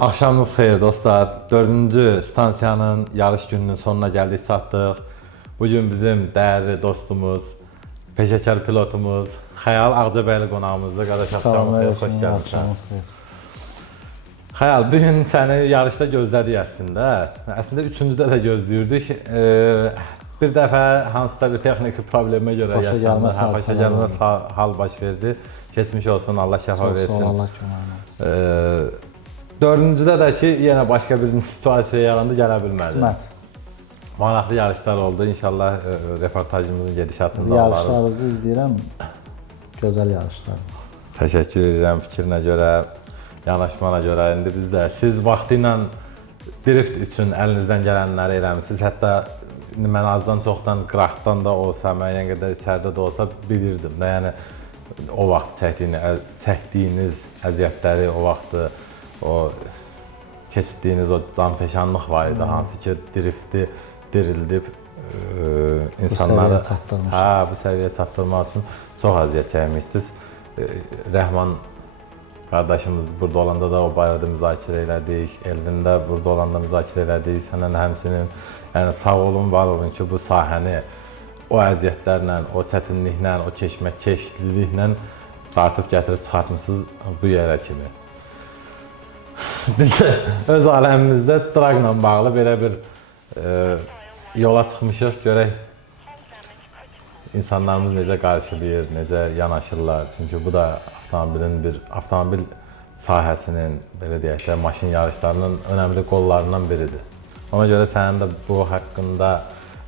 Axşamınız xeyir dostlar. 4-cü stansiyanın yarış gününün sonuna gəldik, çatdıq. Bugün bizim dəyərli dostumuz, peşəkar pilotumuz Xəyal Ağcabəyli qonağımızdır. Qardaş, axşamınız xeyir, xoş gəlmişsən. Xəyal, bugün səni yarışda gözlədik əslində. Əslində 3-cüdə də gözləyirdik. Bir dəfə hansısa bir texniki problemə görə yaşandı. Xoşa gəlməz hal baş verdi. Keçmiş olsun, Allah şəfa versin. Allah kömək. 4-cüdə də ki, yenə başqa bir situasiya yarandı, gələ bilmədi. Qismət. Maraqlı yarışlar oldu. İnşallah reportajımızın gedişatında olarıq. Yarışlarınızı izləyirəm. Gözəl yarışlar. Təşəkkür edirəm fikrinə görə, yanaşmana görə. İndi biz də siz vaxtı ilə drift üçün əlinizdən gələnləri eləmişsiniz. Hətta mən azdan çoxdan qıraqdan da olsa, müəyyən qədər içəridə də olsa bilirdim də. Yəni o vaxt çəkdiyiniz əziyyətləri, o vaxtı o keçdiyiniz o canfəşanlıq var idi, hansı ki drifti dirildib insanları bu səviyyəyə çatdırmaq üçün çox əziyyət çəkmişsiniz. Rəhman qardaşımız burada olanda da o barədə müzakirə elədik, Elvin də burada olanda müzakirə elədik, səndən həmçinin. Yəni sağ olun, var olun ki, bu sahəni o əziyyətlərlə, o çətinliklə, o keşməkeşliliklə dartıb gətirib çıxartmışsınız bu yerə kimi. Biz öz aləmimizdə draqla bağlı belə bir yola çıxmışıq, görək insanlarımız necə qarşılayır, necə yanaşırlar. Çünki bu da avtomobil sahəsinin, belə deyək də, maşın yarışlarının önəmli qollarından biridir. Ona görə sənin də bu haqqında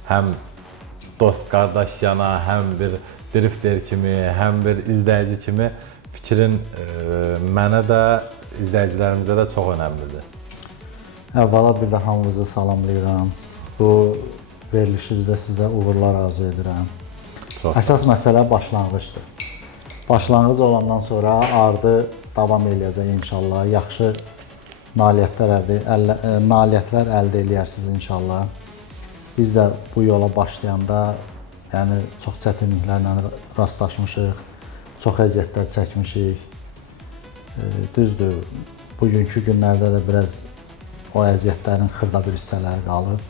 həm dost qardaş yana, həm bir drifter kimi, həm bir izləyici kimi fikrin mənə də, izləyicilərimizə də çox önəmlidir. Əvvəla bir də hamınızı salamlayıram. Bu verilişimizdə sizə uğurlar arzu edirəm. Əsas məsələ başlanğıcdır. Başlanğıc olandan sonra ardı davam eləyəcək inşallah. Yaxşı nailiyyətlər əldə eləyərsiniz inşallah. Biz də bu yola başlayanda yəni çox çətinliklərlə rastlaşmışıq, çox əziyyətlər çəkmişik. Düzdür, bugünkü günlərdə də biraz o əziyyətlərin xırda bir hissələri qalıb.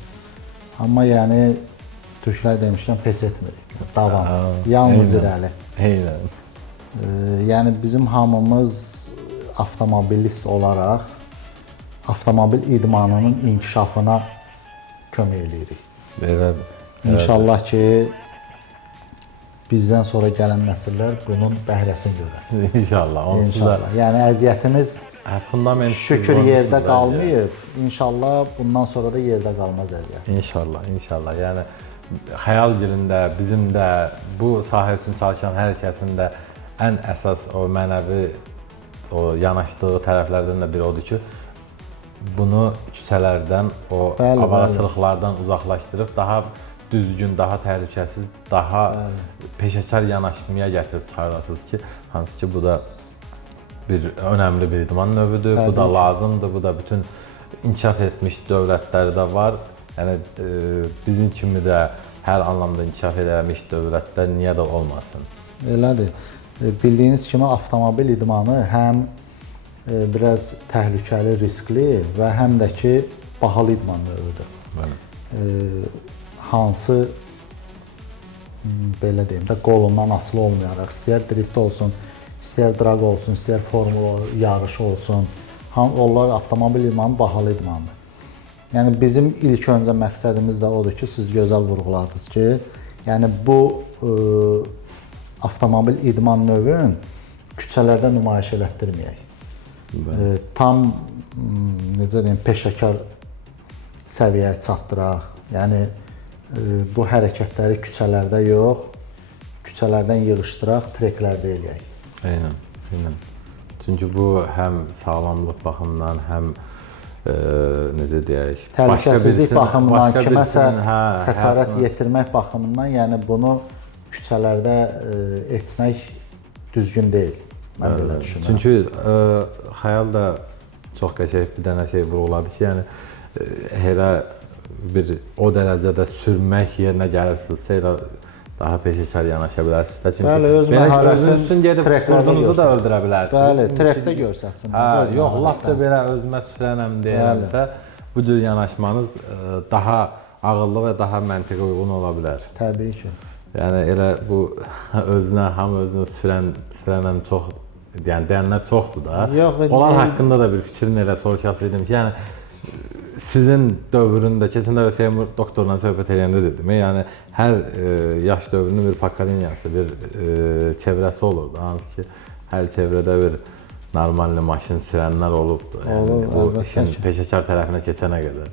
Amma yəni, türklər demişkən pes etmirik, davam, yalnız irəli. Eynən. Yəni, bizim hamımız avtomobilist olaraq avtomobil idmanının inkişafına kömək edirik. Elədir. İnşallah ki, bizdən sonra gələn nəsillər bunun bəhrəsini görər. İnşallah. İnşallah. Yəni əziyyətimiz şükür yerdə qalmayıb. İnşallah bundan sonra da yerdə qalmaz əziyyət. İnşallah, inşallah. Yəni xəyal dilində bizim də bu sahə üçün çalışan hər kəsin də ən əsas o mənəvi o yanaşdığı tərəflərdən də biri odur ki, bunu küçələrdən, o avaracılıqlardan uzaqlaşdırıb daha düzgün, daha təhlükəsiz, daha peşəkar yanaşmaya gətirib çıxarasınız ki, hansı ki bu da bir önəmli bir idman növüdür, bu da lazımdır, bu da bütün inkişaf etmiş dövlətlərdə var. Yəni bizim kimi də hər anlamda inkişaf etmiş dövlətlər niyə də olmasın? Elədir. Bildiyiniz kimi avtomobil idmanı həm biraz təhlükəli, riskli və həm də ki bahalı idman növüdür. Hansı belə deyim də qolundan asılı olmayaraq, istəyər drift olsun, istəyər draq olsun, istəyər formula yarışı olsun, onlar avtomobil idmanı bahalı idmandır. Yəni bizim ilk öncə məqsədimiz də odur ki, siz gözəl vurğuladınız ki, yəni bu avtomobil idman növün küçələrdə nümayiş elətdirməyək. Tam necə deyim, peşəkar səviyyəyə çatdıraq. Yəni bu hərəkətləri küçələrdə yox, küçələrdən yığışdıraq, treklərdə eləyək. Eynən, eynən. Çünki bu həm sağlamlıq baxımından, həm necə deyək, təhlükəsizlik baxımından, kiməsə xəsarət yetirmək baxımından, yəni bunu küçələrdə etmək düzgün deyil, mən belə düşünürəm. Çünki xəyal da çox qəşəng bir dənə şey vurğuladı ki, yəni elə bir o dərəcədə sürmək yerinə gəlirsinizsə, elə daha peşəkar yanaşa bilərsiniz də. Çünki Bəli, öz belə məharətini özünüz üçün gedib treklərdə qurdunuzu da göstərin. öldürə bilərsiniz. Bəli, trekdə görsətsin. Hə, öz yox, lap da məharətini. belə özümə sürənəm deyirəmsə, bu cür yanaşmanız daha ağıllı və daha məntiqə uyğun ola bilər. Təbii ki. Yəni elə bu hamı özünə sürənəm çox, yəni deyənlər çoxdur da. Yox, Onlar haqqında da bir fikrin elə soruşasıydım ki, yəni sizin dövründə, keçən dəfə Seymur doktorla söhbət edəndə dedim, yəni hər yaş dövrünün bir pokoleniyası, bir çevrəsi olurdu, hansı ki, hər çevrədə bir normalni maşın sürənlər olubdu. Yəni bu işin peşəkar tərəfinə keçənə qədər.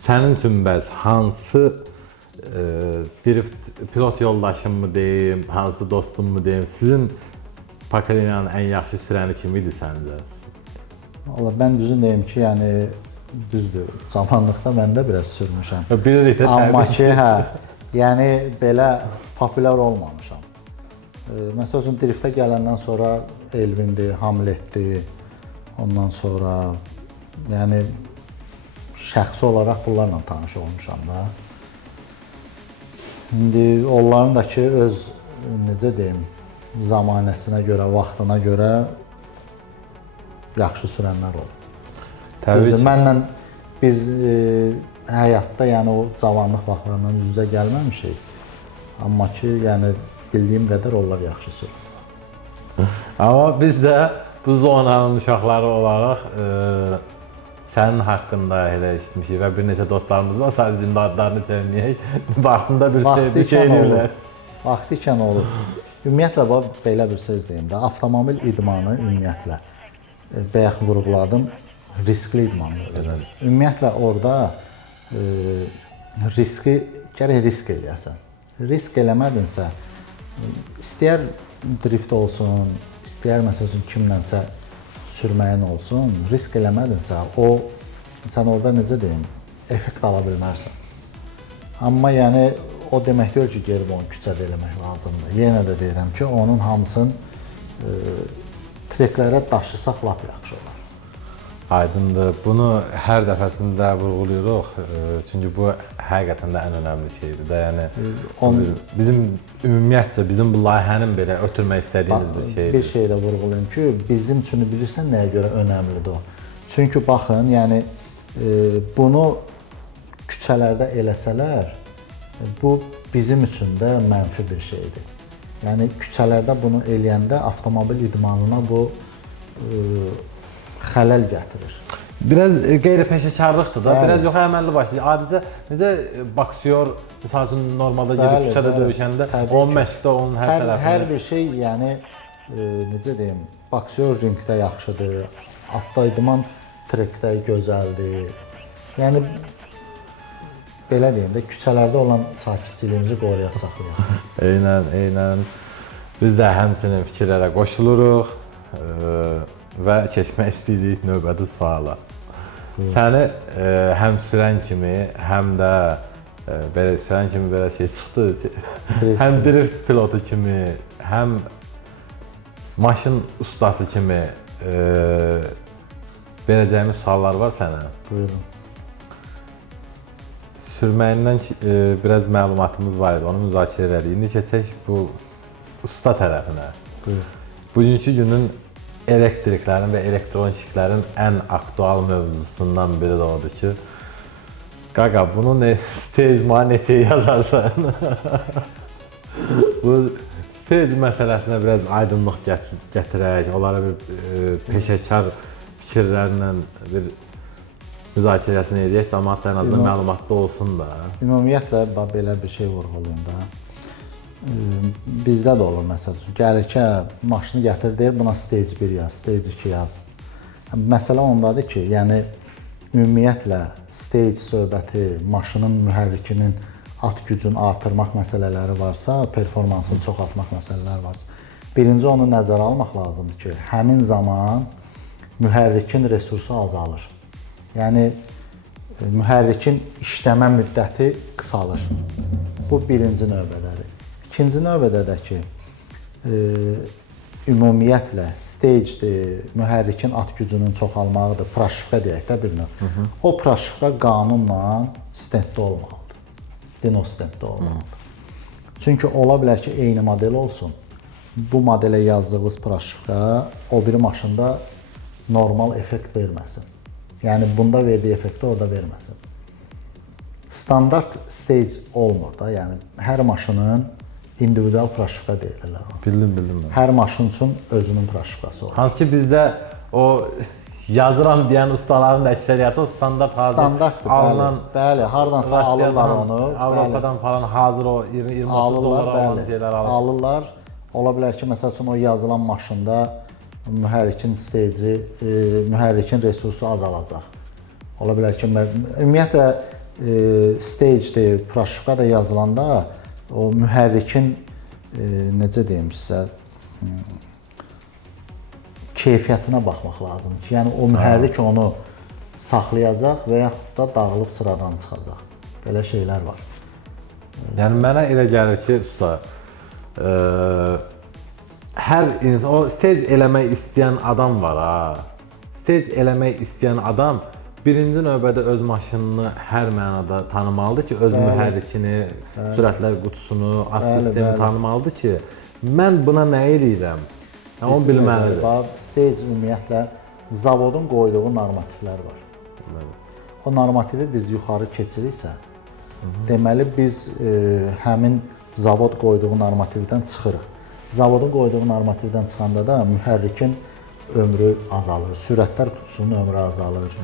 Sənin üçün bəs hansı drift pilot yoldaşımı deyim, hansı dostummu deyim, sizin pokoleniyanın ən yaxşı sürəni kim idi səncə? Valla mən düzün deyim ki, yəni düzdür, cavanlıqda mən də biraz sürmüşəm. Bilirik də Amma ki, hə, yəni belə populyar olmamışam. Məsəl üçün driftə gələndən sonra Elvindir, Hamletdir, ondan sonra yəni şəxsi olaraq bunlarla tanış olmuşam da. İndi onların da ki, öz necə deyim, zamanəsinə görə, vaxtına görə yaxşı sürənlər olur. Təbii ki. Mənlə biz həyatda yəni o cavanlıq vaxtlarından üz-üzə gəlməmişik. Amma ki, yəni bildiyim qədər onlar yaxşı sürür. Amma biz də bu zonanın uşaqları olaraq sənin haqqında elə eşitmişik və bir neçə dostlarımız var, sadəcə adlarını çəkməyək. Vaxtında bir şey eləyirlər. Vaxtı ikən olur. Ümumiyyətlə belə bir söz deyim də, avtomobil idmanı ümumiyyətlə bayaq vurğuladım, riskli idmandır. Ümumiyyətlə orada gərək risk eləyəsən. Risk eləmədinsə, istəyər drift olsun, istəyər məsələn kimlənsə sürməyin olsun, risk eləmədinsə, sən orada necə deyim, effekt ala bilmərsən. Amma yəni o demək deyil ki, gelib onu küçədə eləmək lazımdır. Yenə də deyirəm ki, onun hamısını treklərə daşısaq lap yaxşı olar. Aydındır. Bunu hər dəfəsində vurğuluyuruq. Çünki bu həqiqətən də ən önəmli şeydir də. Yəni bizim ümumiyyətcə bizim bu layihənin belə ötürmək istədiyimiz bir şeydir. Bir şey də vurğulayım ki, bizim üçün bilirsən nəyə görə önəmlidir o? Çünki baxın, yəni bunu küçələrdə eləsələr, bu bizim üçün də mənfi bir şeydir. Yəni küçələrdə bunu eləyəndə avtomobil idmanına bu xələl gətirir. Biraz qeyri-peşəkarlıqdır da, biraz yox əməlli başlayır. Adicə necə boksyor, məsəl üçün normalda gedib küçədə döyüşəndə, onun məşqdə onun hər tərəfində. Hər bir şey, yəni necə deyim, boksyor ringdə yaxşıdır, atda idman trekdə gözəldir. Yəni belə deyim də, küçələrdə olan sakitçiliyimizi qoruyaq, saxlayaq. Eynən. Biz də həmçinin fikirlərə qoşuluruq və keçmək istəyirik növbəti suala. Səni həm sürən kimi, həm də belə sürən kimi belə şey çıxdı. Həm drift pilotu kimi, həm maşın ustası kimi verəcəyimiz suallar var sənə. Buyurun. Sürməyindən biraz məlumatımız var idi, onu müzakirə elədik. İndi keçək bu usta tərəfinə. Bugünkü günün elektriklərin və elektroniklərin ən aktual mövzusundan biri də odur ki, qaqa, bunu stage-ma neçəyə yazarsan? Bu stage məsələsinə biraz aydınlıq gətirək, onlara bir peşəkar fikirlərlə bir müzakirəsini edək, cəmaət ən azından məlumatda olsun da. Ümumiyyətlə, belə bir şey vurğulayım da. Bizdə də olur, məsəl üçün, gəlir ki, maşını gətir, deyir, buna stage 1 yaz, stage 2 yaz. Məsələ ondadır ki, yəni ümumiyyətlə stage söhbəti, maşının mühərrikinin at gücünü artırmaq məsələləri varsa, performansını çoxaltmaq məsələləri varsa, birinci onu nəzərə almaq lazımdır ki, həmin zaman mühərrikin resursu azalır. Yəni, mühərrikin işləmə müddəti qısalır. Bu birinci növbədədir. İkinci növbədə də ki, ümumiyyətlə stage-dir, mühərrikin at gücünün çoxalmağıdır, praşifka deyək də bir növ. O praşifka qanunla stentdə olmalıdır, dinostentdə olmalıdır. Çünki ola bilər ki, eyni model olsun. Bu modelə yazdığınız proşifka o biri maşında normal effekt verməsin. Yəni bunda verdiyi effekti orada verməsin. Standart stage olmur da, yəni hər maşının individual proşifka deyirlər. Bildim. Hər maşın üçün özünün proşifkası olur. Hansı ki bizdə o yazıram deyən ustaların da əksəriyyəti o standart hazır Standartdır, alınan bəli, hardansa alırlar onu. Avropadan falan hazır o 20-30 dollar alan şeylər alırlar. Ola bilər ki, məsəl üçün o yazılan maşında mühərrikin stage, mühərrikin resursu azalacaq. Ola bilər ki, ümumiyyətlə stage-dir, proşifka da yazılanda o mühərrikin necə deyim sizə keyfiyyətinə baxmaq lazımdır ki, yəni o mühərrik onu saxlayacaq və yaxud da dağılıb sıradan çıxacaq. Belə şeylər var. Yəni mənə elə gəlir ki, usta, hər insan, o stage eləmək istəyən adam var ha. Stage eləmək istəyən adam birinci növbədə öz maşınını hər mənada tanımalıdır ki, öz mühərrikini, sürətlər qutusunu, as sistemi tanımalıdır ki, mən buna nə eləyirəm? Onu bilməlidir. Stage ümumiyyətlə zavodun qoyduğu normativlər var. O normativi biz yuxarı keçiriksə, deməli biz həmin zavod qoyduğu normativdən çıxırıq. Zavodun qoyduğu normativdən çıxanda da mühərrikin ömrü azalır, sürətlər qutusunun ömrü azalır.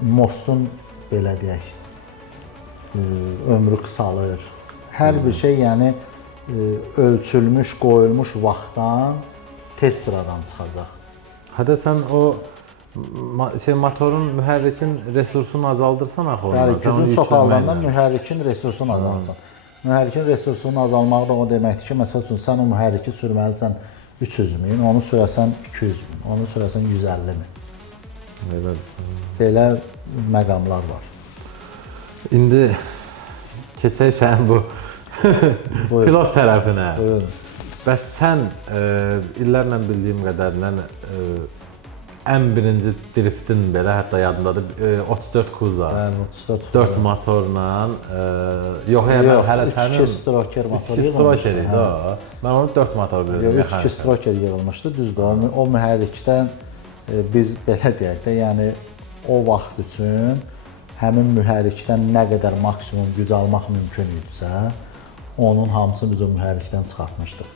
Mostun belə deyək, ömrü qısalır. Hər bir şey yəni ölçülmüş, qoyulmuş vaxtdan tez sıradan çıxacaq. Hətta sən o motorun, mühərrikin resursunu azaldırsan axı ondan. Bəli, gücün çoxaldanda mühərrikin resursunu azalırsan. Mühərrikin resursunun azalmağı da o deməkdir ki, məsəl üçün sən o mühərriki sürməlisən 300 min, onu sürəsən 200 min, onu sürəsən 150 min. Belə məqamlar var. İndi keçək sən bu pilot tərəfinə. Buyurun. Bəs sən illərlə bildiyim qədərilə ən birinci driftin belə, hətta yadındadır, 34 Kuza. Bəli, 34 Kuza. 4 motorla, yox, hələ sənin 2 stroker motoru 2 stroker idi o. Mən onu 4 motor bilirdim. Yox, 2 stroker yığılmışdı, düzdür. O mühərrikdən biz belə deyək də, yəni o vaxt üçün həmin mühərrikdən nə qədər maksimum güc almaq mümkün idisə, onun hamısını biz o mühərrikdən çıxartmışdıq.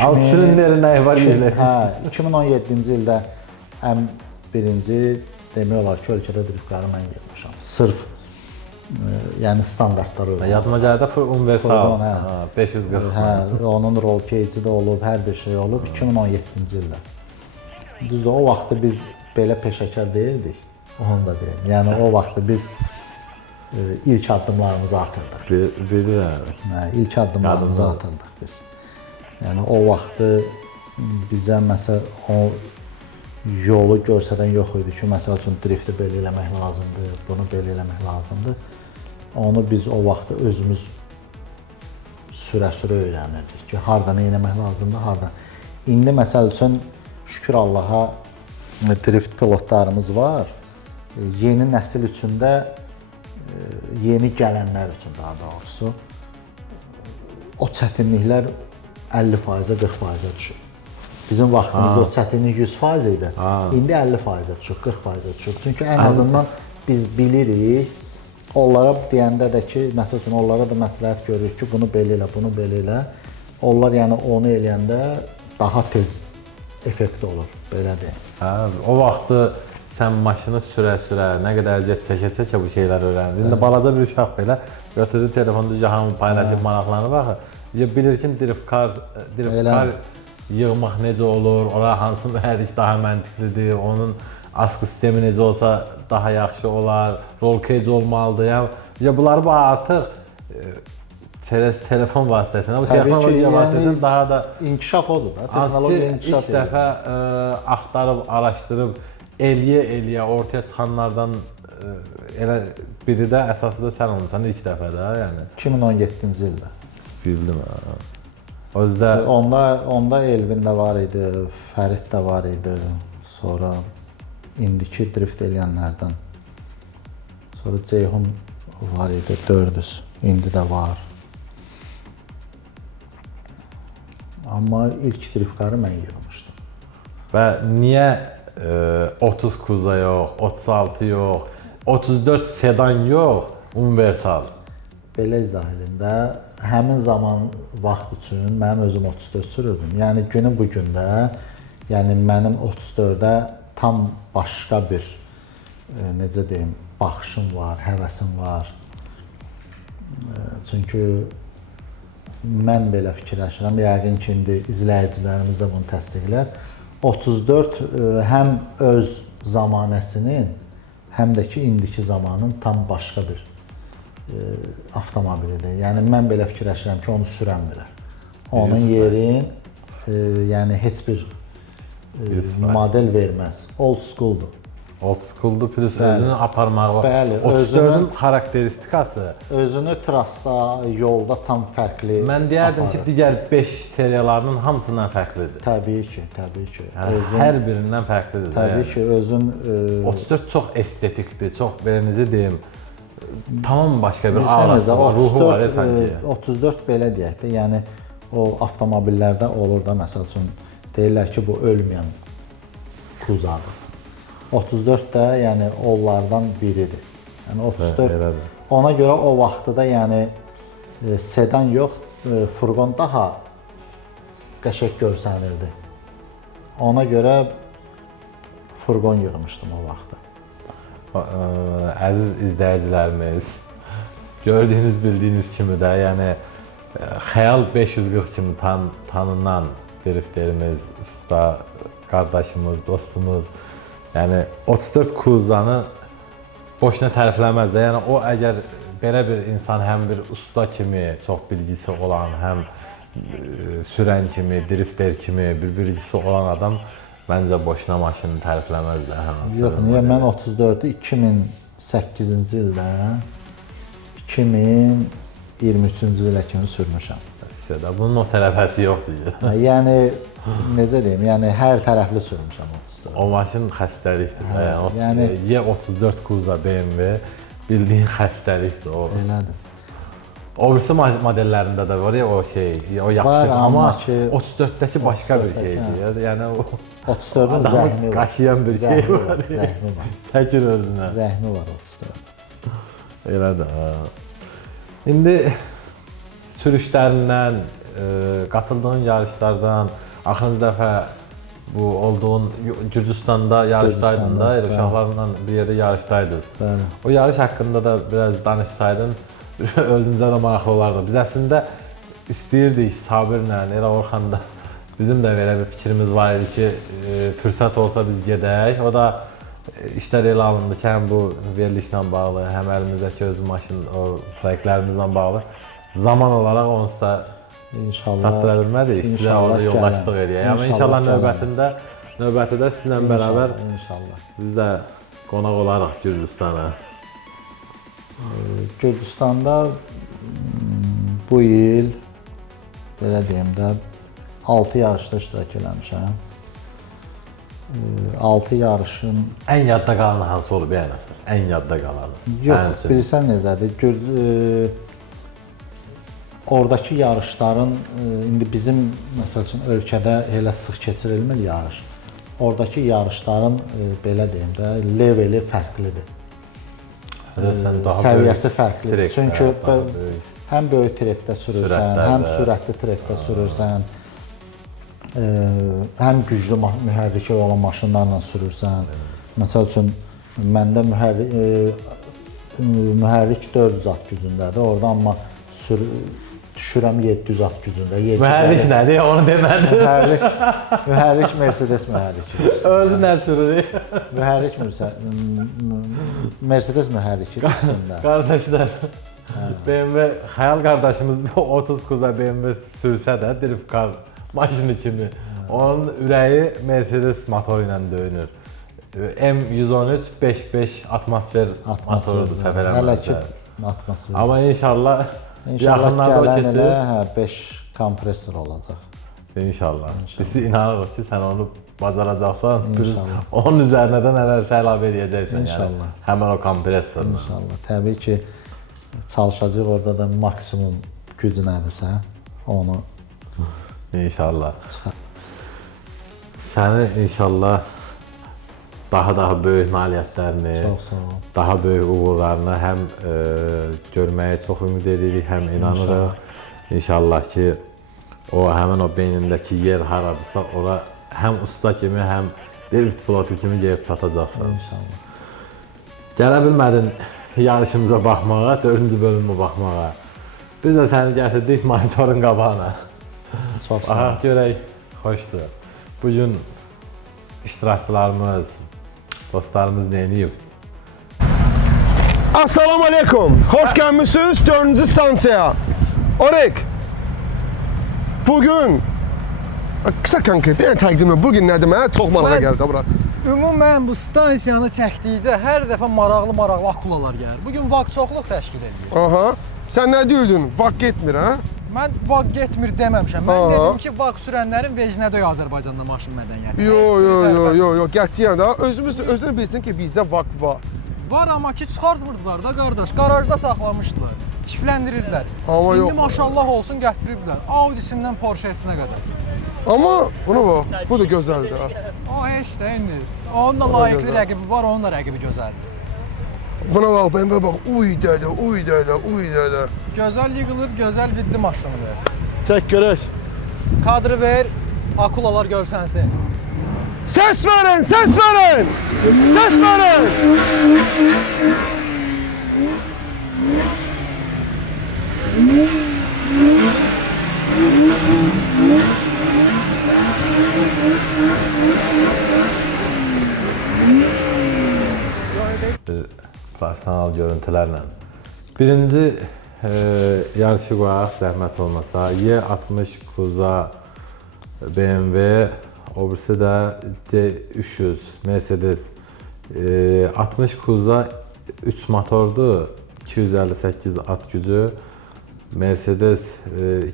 Alt silinderin nəyi var elə? Hə, 2017-ci ildə ən birinci demək olar ki, ölkədə driftləri mən yığmışam. Sırf yəni standartları öyrəndim. Yadıma gəldi universal 540. Hə, onun roll cage'i də olub, hər bir şey olub 2017-ci ildə. Düzdür, o vaxtı biz belə peşəkar deyildik, onu da deyim. Yəni o vaxtı biz ilk addımlarımızı atırdıq. Bilirəm. İlk addımlarımızı atırdıq biz. Yəni o vaxtı bizə məsəl o yolu görsədən yox idi ki, məsəl üçün drifti belə eləmək lazımdır, bunu belə eləmək lazımdır. Onu biz o vaxtı özümüz sürə-sürə öyrənirdik ki, hardan eləmək lazımdır, hardan. İndi məsəl üçün şükür Allaha drift pilotlarımız var. Yeni nəsil üçün də, yeni gələnlər üçün daha doğrusu o çətinliklər 50%-ə, 40%-ə düşür. Bizim vaxtımızda o çətinlik 100% idi. İndi 50%-ə düşür, 40%-ə düşür. Çünki ən azından biz bilirik, onlara deyəndə də ki, məsəl üçün onlara da məsləhət görürük ki, bunu belə elə, bunu belə elə. Onlar yəni onu eləyəndə daha tez effekt olur, belə deyim. Hə, o vaxtı sən maşını sürə-sürə, nə qədər əziyyət çəkə-çəkə bu şeyləri öyrəndin. İndi balaca bir uşaq belə götürdü telefonda hamı paylaşıb maraqlanıb axı. Bilir ki, driftkar yığmaq necə olur, ora hansı mühərrik daha məntiqlidir, onun askı sistemi necə olsa daha yaxşı olar, roll cage olmalıdır. Yəni bunları artıq telefon vasitəsilə, bu texnologiya vasitəsilə daha da inkişaf odur da, texnologiya inkişaf edir. İlk dəfə axtarıb, araşdırıb, eləyə ortaya çıxanlardan elə biri də əsası da sən olmusan ilk dəfə də, yəni 2017-ci ildə. Bildim. Özdə onda Elvin də var idi, Fərid də var idi. Sonra indiki drift eləyənlərdən. Sonra Ceyhun var idi, 400. İndi də var. Amma ilk driftkarı mən yığmışdım. Və niyə 30 Kuza yox, 36 yox, 34 sedan yox, universal? Belə izah edim də, həmin zaman vaxt üçün mənim özüm 34 sürürdüm. Yəni günü bu gündə, yəni mənim 34-ə tam başqa bir necə deyim, baxışım var, həvəsim var. Çünki mən belə fikirləşirəm, yəqin ki, indi izləyicilərimiz də bunu təsdiqlər. 34 həm öz zamanəsinin, həm də ki, indiki zamanın tam başqa bir avtomobilidir. Yəni mən belə fikirləşirəm ki, onu sürən bilər. Onun yerin yəni heç bir model verməz. Old schooldur. Old schooldur, plus özünü aparmağı var. Bəli, 34-ün xarakteristikası. Özünü trasda, yolda tam fərqli. Mən deyərdim ki, digər 5 seriyalarının hamısından fərqlidir. Təbii ki, təbii ki. Hər birindən fərqlidir. Təbii ki, özün 34 çox estetikdir, çox belə necə deyim, tamam başqa bir aurası var, ruhu var sanki. 34 belə deyək də, yəni o avtomobillərdə olur da, məsəl üçün deyirlər ki, bu ölməyən Kuzadır. 34 də yəni onlardan biridir. Yəni 34 ona görə o vaxtda yəni sedan yox, furqon daha qəşəng görsənirdi. Ona görə furqon yığmışdım o vaxtda. Əziz izləyicilərimiz, gördüyünüz, bildiyiniz kimi də, yəni Xəyal 540 kimi tanınan driftlerimiz, usta qardaşımız, dostumuz, yəni 34 Kuzanı boşuna tərifləməz də. Yəni o əgər belə bir insan həm bir usta kimi, çox bilgisi olan, həm sürən kimi, drifter kimi bir bilgisi olan adam məncə boşuna maşını tərifləməz də. Yox, niyə mən 34-ü 2008-ci ildə 2023-cü ilə kimi sürmüşəm. Bunun o tərəfəsi yoxdur. Yəni necə deyim, yəni hər tərəfli sürmüşəm 34. O maşın xəstəlikdir. Yəni Y34 Kuza BMW bildiyin xəstəlikdir o. Elədir. O birisi modellərində də var ya o şey, o yaxşı, amma 34-dəki başqa bir şeydir. Yəni o 34-ün zəhmi var. Qaşıyan bir şey var. Zəhmi var. Çəkir özünə. Zəhmi var 34. Elədir. İndi sürüşlərindən, qatıldığın yarışlardan, axırıncı dəfə bu olduğun Gürcüstanda yarışdaydın da, uşaqlarla bir yerdə yarışdaydınız. Bəli. O yarış haqqında da biraz danışsaydın, özümüzə də maraqlı olardı. Biz əslində istəyirdik Sabirlə, elə Orxanda bizim də belə bir fikrimiz var idi ki, fürsət olsa biz gedək. O da işlər elə alındı ki, həm bu verilişlə bağlı, həm əlimizdəki öz maşın, o fərqlərimizlə bağlı. Zaman olaraq onsuz da çatdıra bilmədik, sizə orada yoldaşlıq eləyək. Amma inşallah növbəti də sizlə bərabər biz də qonaq olaraq Gürcüstana. Gürcüstanda bu il, belə deyim də, 6 yarışda iştirak eləmişəm. 6 yarışın... Ən yadda qalan hansı olub yəni əsas? Ən yadda qalan? Yox, bilirsən necədir? Oradakı yarışların, indi bizim məsəl üçün ölkədə elə sıx keçirilmir yarış. Oradakı yarışların, belə deyim də, leveli fərqlidir. Səviyyəsi fərqlidir. Çünki həm böyük trekdə sürürsən, həm sürətli trekdə sürürsən, həm güclü mühərriki olan maşınlarla sürürsən. Məsəl üçün, məndə mühərrik 400 at gücündədir, orada amma düşürəm 700 at gücündə. Mühərrik nədir? Onu demədim. Mühərrik Mercedes mühərriki. Özü nə sürür? Mühərrik Mercedes mühərriki üstündə. Qardaşlar, BMW, Xəyal qardaşımız 30 Kuza BMW sürsə də, driftkar maşını kimi, onun ürəyi Mercedes motoru ilə döyünür. M113 5.5 atmosfer motorudur, səfər əməkdə. Amma inşallah gələn ilə 5 kompresor olacaq. İnşallah. Biz inanırıq ki, sən onu bacaracaqsan, onun üzərinə də nələrsə əlavə edəcəksən. İnşallah. Həmən o kompresorla. İnşallah. Təbii ki, çalışacağıq orada da maksimum güc nədirsə onu İnşallah. çıxar. Səni inşallah daha böyük nailiyyətlərini, Çox sağ ol. daha böyük uğurlarını həm görməyə çox ümid edirik, həm inanırıq. İnşallah ki, həmin o beynindəki yer haradırsa, ora həm usta kimi, həm drift pilotu kimi gəlib çatacaqsan. İnşallah. Gələ bilmədin yarışımıza baxmağa, 4-cü bölümə baxmağa. Biz də səni gətirdik monitorun qabağına. Çox sağ ol. Baxaq görək, xoşdur. Bugün iştirakçılarımız, dostlarımız nə edib? Assalamu alaikum. Hoş gelmişsiniz 4. stansiyaya. Orek. Bugün kısa kanka bir təqdim et. Bugün nə demə? Çox maraqlı gəldi bura. Ümumən bu stansiyanı çəkdikcə hər dəfə maraqlı akulalar gəlir. Bugün vaq çoxluq təşkil edir. Aha. Sən nə deyirdin? Vaq getmir ha? Mən vaq getmir deməmişəm. Mən Aha. dedim ki, vaq sürənlərin vecinə döy Azərbaycanda maşın mədəniyyəti. Yo. Qətiyyən də özünü bilsin ki, bizdə vaq var. Var amma ki, çıxartmırdılar da qardaş. Garajda saxlamışdılar. Çiftləndirirlər. Amma yox. İndi maşallah olsun gətiriblər. Audisindən Porsche-sinə qədər. Amma buna bax, bu da gözəldir ha. O heç də indi. Onun da layiqli gözəl. rəqibi var, onun da rəqibi gözəldir. Buna bax, BMW bax, uy dədə. Gözəl yığılıb, gözəl vidli maşınıdır. Çək görək. Kadrı ver, akulalar görsənsin. Ses verin, ses verin. Ses verin. Bir profesional görüntülərlə. Birinci yarışı qoyaq, zəhmət olmasa. Y60 Kuza BMW, o birisi də C300 Mercedes. 60 Kuza 3 motordur, 258 at gücü. Mercedes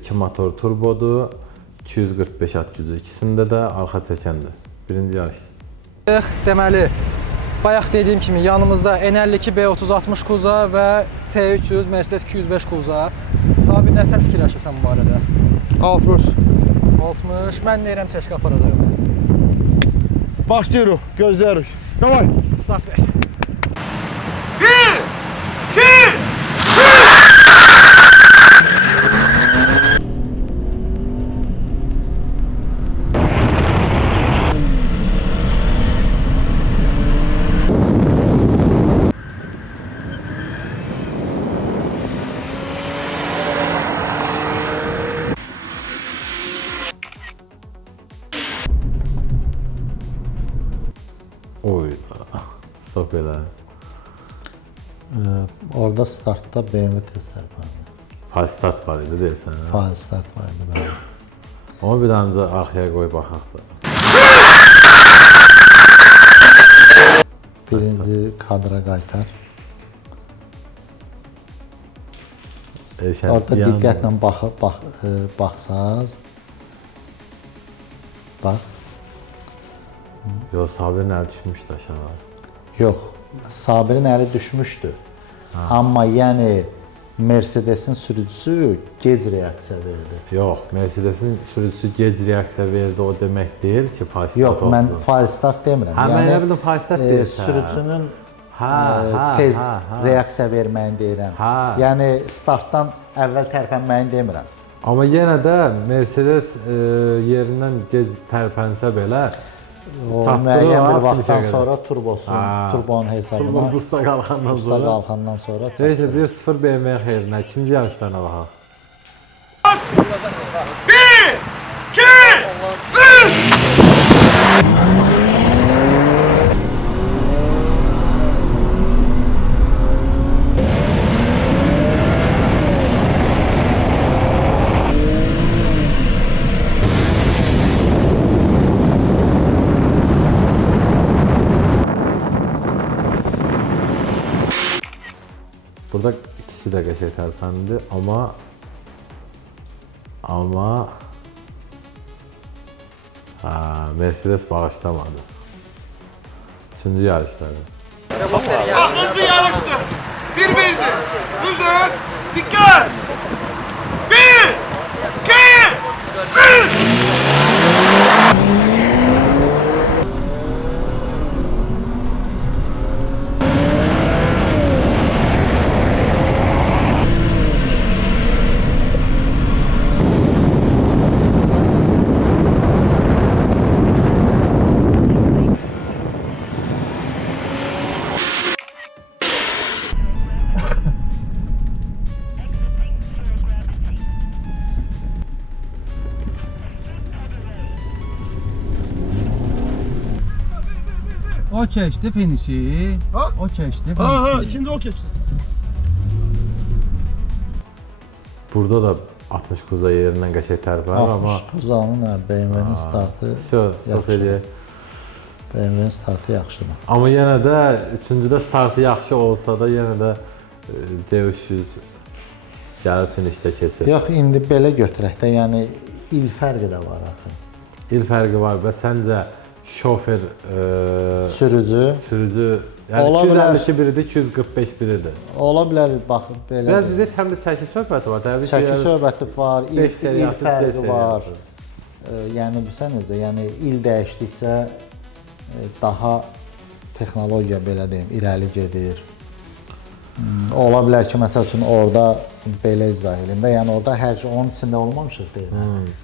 2 motor turbodur, 245 at gücü. İkisində də arxa çəkəndir. Birinci yarış. Deməli, bayaq dediyim kimi yanımızda N52 B3060 Kuza və C300 Mercedes 205 Kuza. Sabir, nə fikirləşirsən bu barədə? 60. 60. Mən deyirəm çeşka aparacağım. Başlayırıq, gözləyirik. Davay. Start ver. Oy, stop elə. Orada startda BMW testləri var. Faiz start var idi deyirsən. Faiz start var idi bəli. Onu bir dənəcə arxaya qoy baxaq da. Birinci kadra qaytar. Orada diqqətlə baxsaz. Bax. Yox, Sabirin əli düşmüşdü aşağı. Yox, Sabirin əli düşmüşdü. Amma yəni Mercedesin sürücüsü gec reaksiya verdi. Yox, Mercedesin sürücüsü gec reaksiya verdi, o demək deyil ki, faiz start Yox, mən faiz start demirəm. Hə, mən elə bildim faiz start deyirsən. Sürücünün tez reaksiya verməyini deyirəm. Yəni startdan əvvəl tərpənməyini demirəm. Amma yenə də Mercedes yerindən gec tərpənsə belə O müəyyən bir vaxtdan sonra turbonun hesabına usta qalxandan usta qalxandan sonra Neyse 1-0 BMW xeyrinə. İkinci yarışlarına baxaq. 1, 2, 3. Burada ikisi də qəşəng tərpəndi, amma Mercedes bağışlamadı. Üçüncü yarışları. 6. yarışdı. 1-1'di. Düzdür. Dikkat! Bir! İki! Üç! O keçdi finişi. Ha? O keçdi Aha finişi. ikinci o keçti. Burada da 60 kuza yerindən qəşəng tərif var, amma 60 kuzanın BMW-nin startı stop yaxşıdır. edir. BMW-nin startı yaxşıdır. Amma yenə də üçüncüdə startı yaxşı olsa da yenə də C300 gəlib finişdə keçir. Yox, indi belə götürək də, yəni il fərqi də var axı. İl fərqi var və səncə şofer sürücü yəni Ola bilər. 252 biridir, 245 biridir. Ola bilər, bax belə. Biraz bizdə həm də çəki söhbəti var. Təbii Çəki söhbəti var, il, beş il seriyası, C fərqi seriyası. var. Yəni bilirsən necə, yəni il dəyişdikcə daha texnologiya belə deyim, irəli gedir. Ola bilər ki, məsəl üçün orada belə izah edeyim də, yəni orada hər şey onun içində olmamışıq deyil.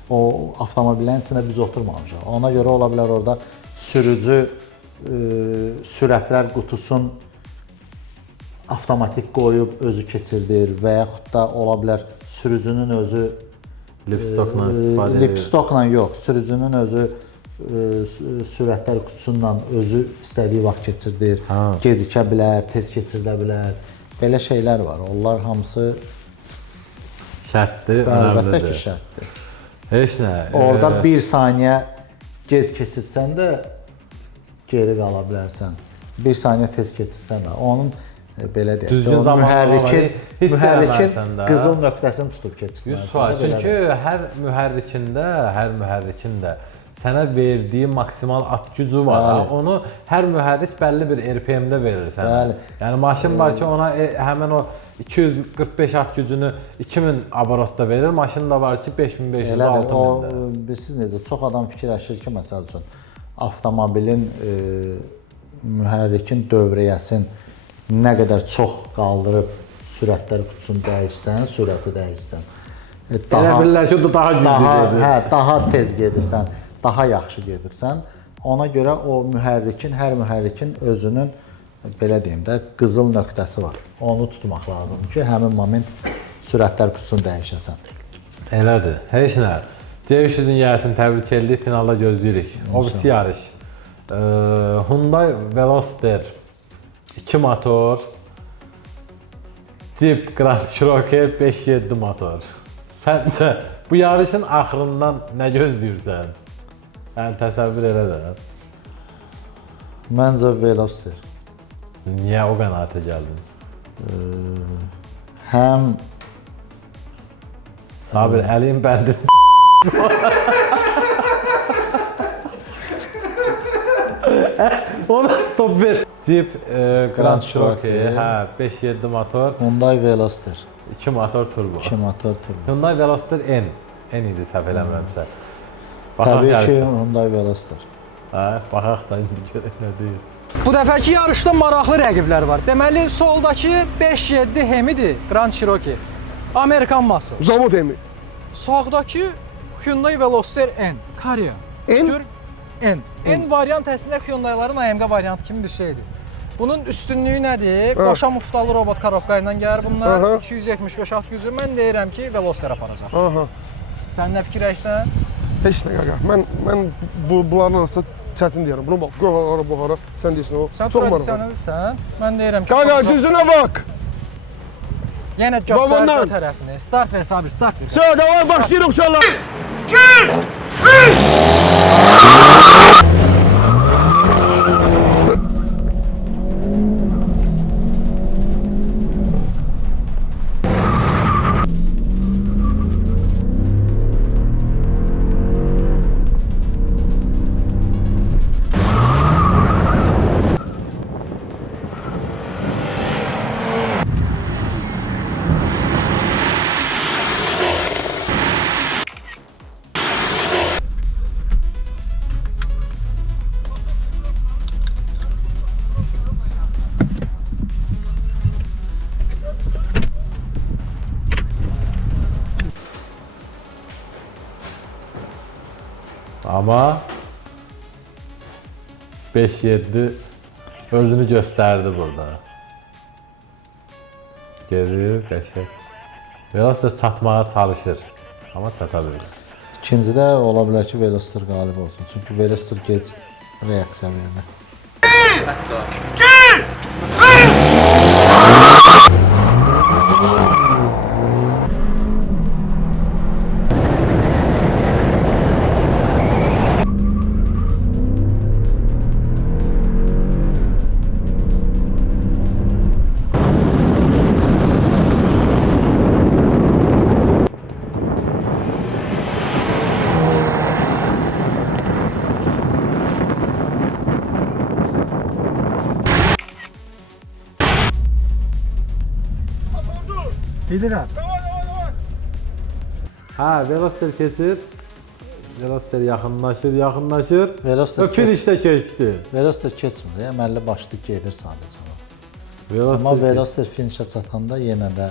O avtomobillərin içində biz oturmamışıq. Ona görə ola bilər orada sürücü sürətlər qutusun avtomatik qoyub özü keçirdir və yaxud da ola bilər sürücünün özü Lipstokla istifadə edir. Lipstokla yox, sürücünün özü sürətlər qutusundan özü istədiyi vaxt keçirdir. Gecikə bilər, tez keçirilə bilər. Belə şeylər var. Onlar hamısı Şərtdir, əlbəttə önəmlidir. ki, şərtdir. Heç nə. Orada 1 saniyə gec keçirsən də geri qala bilərsən. 1 saniyə tez keçirsən də onun belə deyək, Düzgün o zamanlamayı hiss mühərrikin eləməlisən də. qızıl nöqtəsini tutub keçirsən. 100%. Çünki hər mühərrikin də sənə verdiyi maksimal at gücü var. Bəli. Onu hər mühərrik bəlli bir RPM-də verir sənə. Bəli. Yəni maşın var ki, ona həmin o 245 at gücünü 2000 abarotda verir. Maşın da var ki, 5500 Elədir. O 6000-də. bilirsiniz necə, çox adam fikirləşir ki, məsəl üçün avtomobilin mühərrikin dövriyyəsin nə qədər çox qaldırıb sürətlər qutusunu dəyişsən, sürəti dəyişsən. Elə bilirlər ki, o da daha güclüdür. Hə, daha tez gedirsən, daha yaxşı gedirsən. Ona görə o mühərrikin, hər mühərrikin özünün belə deyim də qızıl nöqtəsi var. Onu tutmaq lazımdır ki, həmin moment sürətlər qutusunu dəyişəsən. Elədir. Heç nə. C300-ün gəlsin, təbrik edirik, finalda gözləyirik. Obisi yarış. Hyundai Veloster 2 motor, Jeep Grand Cherokee 5.7 motor. Səncə bu yarışın axırından nə gözləyirsən? Yəni təsəvvür elə də. Məncə Veloster. Niyə o qənaətə gəldin? Həm Sabir, əliyin bəndi. Ona stop ver. Jeep Grand Cherokee, hə, 5.7 motor, Hyundai Veloster. 2 motor turbo. 2 motor turbo. Hyundai Veloster N idi səhv eləmirəmsə. Təbii ki, yarışdan. Hyundai Veloster. Hə, baxaq da indi görək nə deyir. Bu dəfəki yarışda maraqlı rəqiblər var. Deməli, soldakı 5.7 Hemidir, Grand Cherokee. Amerikan ması. Zamot emi. Sağdakı Hyundai Veloster N, Korea. N? Gör, N. N variant əslində Hyundai'ların AMG variantı kimi bir şeydir. Bunun üstünlüyü nədir? Qoşa muftalı robot korobka ilə gəlir bunlar. Aha. 275 at gücü. Mən deyirəm ki, Veloster aparacaq. Aha. Sən nə fikirləşsən? Heç nə qaqa. Mən bunların arasında çətin deyirəm. Buna bax, bu hara, sən deyirsən o. Sən Çox maraqlı. tradisiyanlısan. Mən deyirəm ki, Qaqa, düzünə bax. yenə göstər Babandan. bu tərəfini. Start ver Sabir, start ver. Söyle, davay başlayırıq uşaqlar. 2, 3! Amma 5-7 özünü göstərdi burada. Gerir, qəşəng. Veloster çatmağa çalışır, amma çata bilir. İkincidə ola bilər ki, Veloster qalib olsun. Çünki Veloster gec reaksiya verdi. Bilirəm. Hə, Veloster keçir. Veloster yaxınlaşır. Veloster Və finişdə keçdi. Veloster keçmir, əməlli başlı gedir sadəcə. Veloster Amma Veloster finişə çatanda yenə də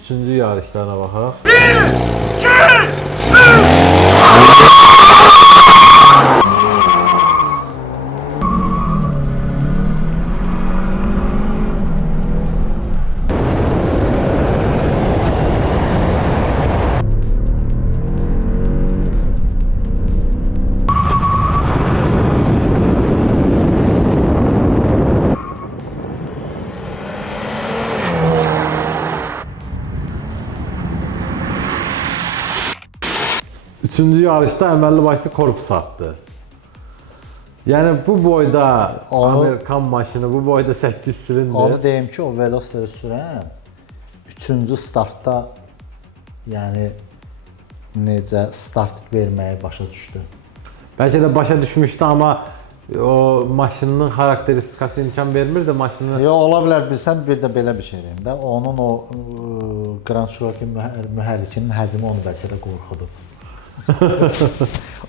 üçüncü yarışlarına baxaq. Üçüncü yarışda əməlli başlı korpus atdı. Yəni bu boyda Amerikan maşını, bu boyda 8 silindir. onu deyim ki, o Velosteri sürən 3-cü startda yəni necə start verməyi başa düşdü. Bəlkə də başa düşmüşdü, amma o maşının xarakteristikası imkan vermirdi maşını. Yox, ola bilər bilsən, bir də belə bir şey deyim də, onun o Grand Cherokee mühərrikinin həcmi onu bəlkə də qorxudub.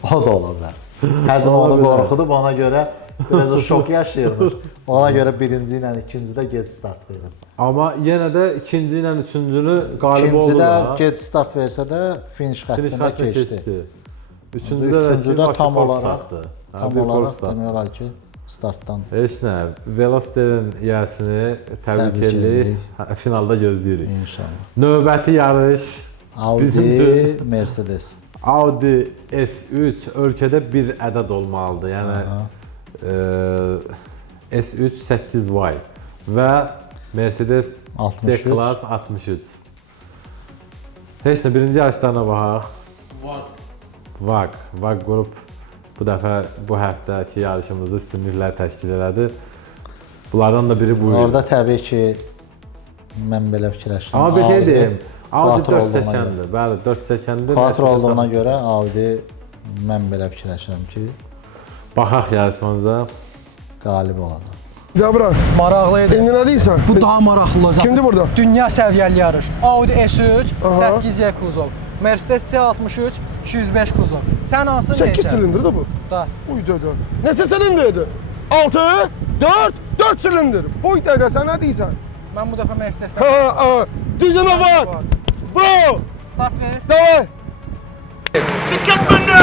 O da ola bilər. Həcmi onu qorxudub, ona görə biraz o şok yaşayırmış. Ona görə birinci ilə ikincidə gec start verir. Amma yenə də ikinci ilə üçüncünü qalib oldu da. İkincidə gec start versə də finish xəttində keçdi. Üçüncüdə tam olaraq atdı. tam olaraq demək olar ki, startdan. Heç nə, Velosterin yiyəsini təbrik edirik. Finalda gözləyirik. İnşallah. Növbəti yarış Audi, Mercedes. Audi S3 ölkədə bir ədəd olmalıdır. Yəni S3 8Y və Mercedes C-Class 63. Heç nə, birinci yarışlarına baxaq. VAG qrup bu dəfə, bu həftəki yarışımızda üstünlüklər təşkil elədi. Bunlardan da biri buyur. Orada təbii ki, mən belə fikirləşirəm. Amma bir şey deyim, Audi 4 çəkəndir. Bəli, 4 çəkəndir. Quattro olduğuna görə Audi mən belə fikirləşirəm ki, baxaq yarışmamıza. qalib olacaq. Cabran, Maraqlı idi. indi nə deyirsən? Bu daha maraqlı olacaq. Kimdir burada? Dünya səviyyəli yarış. Audi S3, Aha. 8Y kuzov. Mercedes C63, 205 kuzov. Sən hansını 8 deyirsən? silindir də bu. Da. Uy dədə. Neçə silindirdir? 6, 4 silindir. Uy dədə, sən nə deyirsən? Mən bu dəfə Mercedes'dən. Ha, düzünə bak. Bro, Start ver. davay. Dikkat bende!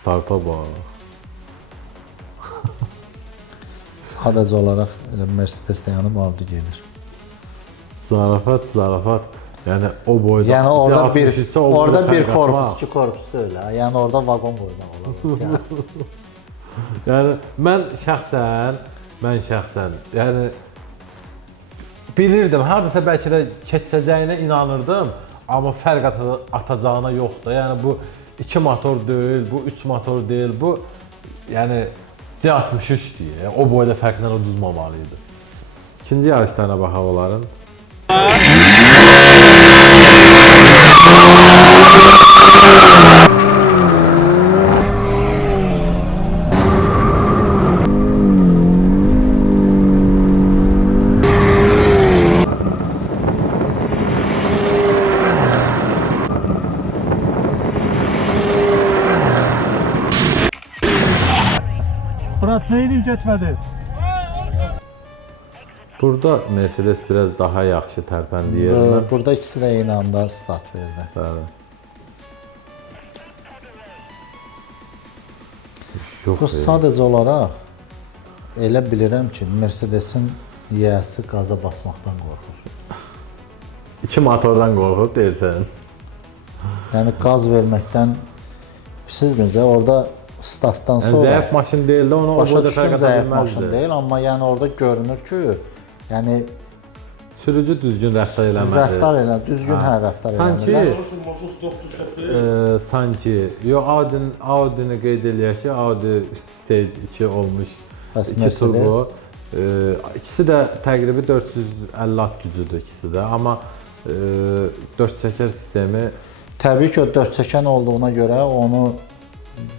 Starta bax. Sadəcə olaraq elə Mercedes dayanıb Audi gedir. Zarafat. Yəni o boyda. Yəni orada bir orada bir korpus, iki korpus deyil. Yəni orada vaqon boyda olar. Yəni mən şəxsən, yəni bilirdim, hardasa bəlkə də keçəcəyinə inanırdım, amma fərq atacağına yoxdur. Yəni bu 2 motor deyil, bu 3 motor deyil, bu yəni C63 deyə, o boyda fərqlə uduzmamalı idi. İkinci yarışlarına baxaq onların. Neydim getmədi? Burada Mercedes biraz daha yaxşı tərpəndi yerindən. Burada ikisi də eyni anda start verdi. Bəli. Yox. Bu sadəcə olaraq elə bilirəm ki, Mercedesin yiyəsi qaza basmaqdan qorxur. İki motordan qorxub deyirsən. Yəni qaz verməkdən siz necə orada startdan sonra Zəif maşın deyil də onu o başa boyda düşdüm fərq zəif maşın etməzdi. deyil, amma yəni orada görünür ki, yəni Sürücü düzgün rəftar eləmədi. rəftar elə, düzgün rəftar Sanki eləmirlər. sanki Audi-ni qeyd eləyək ki, Audi Stage 2 olmuş. Bəs 2 Mercedes? turbo. İkisi də təqribi 450 at gücüdür ikisi də, amma 4 çəkər sistemi Təbii ki, o 4 çəkən olduğuna görə onu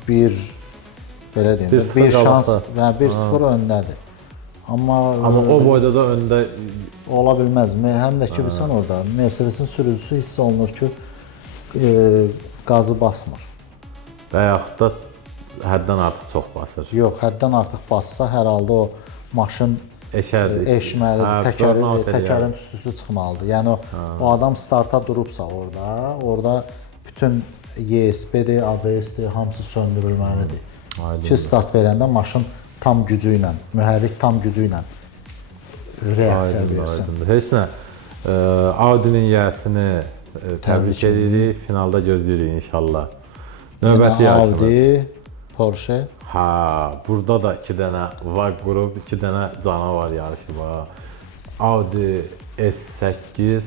bir belə deyim, 1-0 bir şans qabaqda. və 1-0 öndədir. Amma o boyda da öndə ola bilməzmi? Həm də ki, bilsən orada Mercedesin sürücüsü hiss olunur ki, qazı basmır. və yaxud da həddən artıq çox basır. Yox, həddən artıq bassa hər halda o maşın Eşərdir. eşməlidir, təkərin tüstüsü çıxmalıdır. Yəni o adam starta durubsa orada bütün ESP-dir, ABS-dir, hamısı söndürülməlidir. Ki start verəndə maşın tam gücü ilə, mühərrik tam gücü ilə reaksiya versin. Heç nə. Audi-nin yiyəsini təbrik edirik, finalda gözləyirik inşallah. Növbəti yarışımız. Audi, Porsche. Burada da 2 dənə var qrup, 2 dənə canavar yarışı var. Audi S8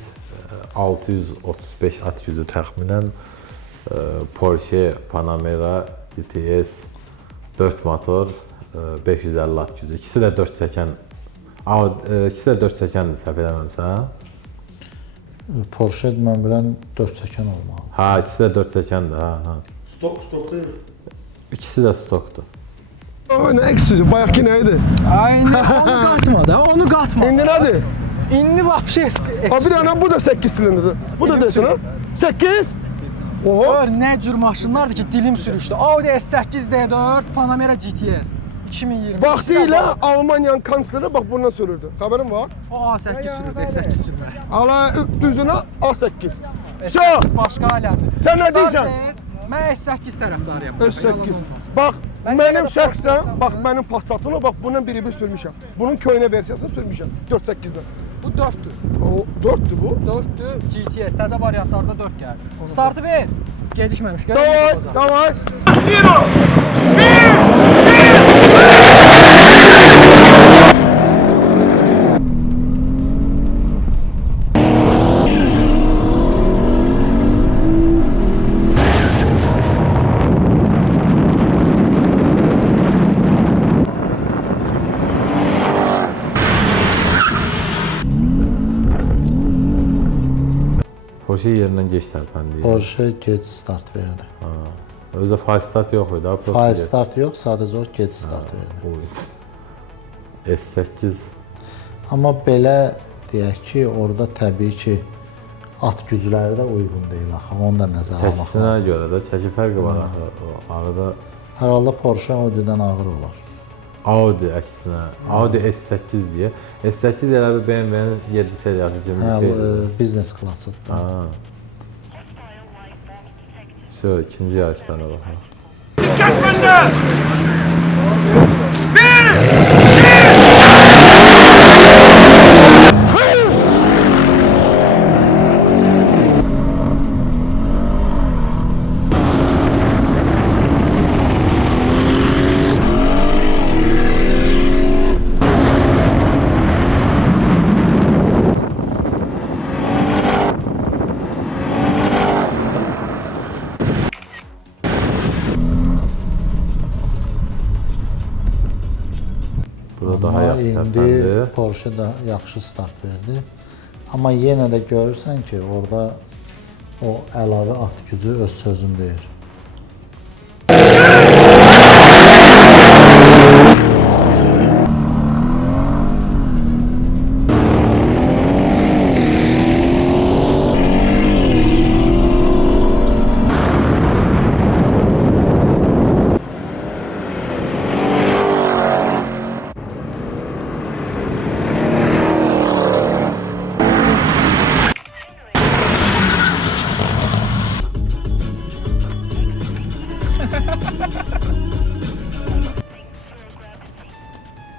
635 at gücü təxminən, Porsche Panamera GTS 4 motor 550 at gücü. İkisi də 4 çəkən. İkisi də 4 çəkəndir, səhv eləmirəmsə. Porsche mən bilən 4 çəkən olmalı. İkisi də 4 çəkəndir. Stok deyil. İkisi də stokdur. Nə ikisi? Bayaqki nə idi? Aynen onu qatma da, onu qatma. İndi nədir? İndi vapşe Bir yana bu da 8 silindirdir. Bu da desin ha? 8? Gör nə cür maşınlardır ki, dilim sürüşdü. Audi S8 D4, Panamera GTS 2020. Vaxtilə Almaniyanın kansleri bax bundan sürürdü. Xəbərin var? O A8 sürürdü, S8 sürməz. Ala düzünə A8. S8 başqa aləmdir. Sən nə deyirsən? Mən S8 tərəfdarıyam. S8. Bax, mənim şəxsən, bax mənim Passatımı bax bundan biri-bir sürmüşəm. Bunun köhnə versiyasını sürmüşəm 4.8-dən. Bu 4'tür. O 4'tü bu. 4'tü GTS. Təzə variantlarda 4 gəlir. Startı ver. Gecikməmiş. Davay, davay. Zero! Porsche yerindən geç tərpəndi. Porsche gec start verdi. Özdə fire start yox idi. Fire start yox, sadəcə o gec start verdi. S8 Amma belə deyək ki, orada təbii ki, at gücləri də uyğun deyil axı. Onu da nəzərə almaq çəkisinə lazım. görə də çəki fərqi var axı. O arada Hər halda Porsche Audi-dən ağır olar. Audi əksinə. Audi S8 deyə. S8 elə bir BMW-nin 7 seriyası kimi bir şeydir. Biznes klassıdır. İkinci yarışlara baxaq. Dikkat benden! Burada daha Amma yaxşı indi tərpəndi. Porsche da yaxşı start verdi. Amma yenə də görürsən ki, orada o əlavə at gücü öz sözünü deyir.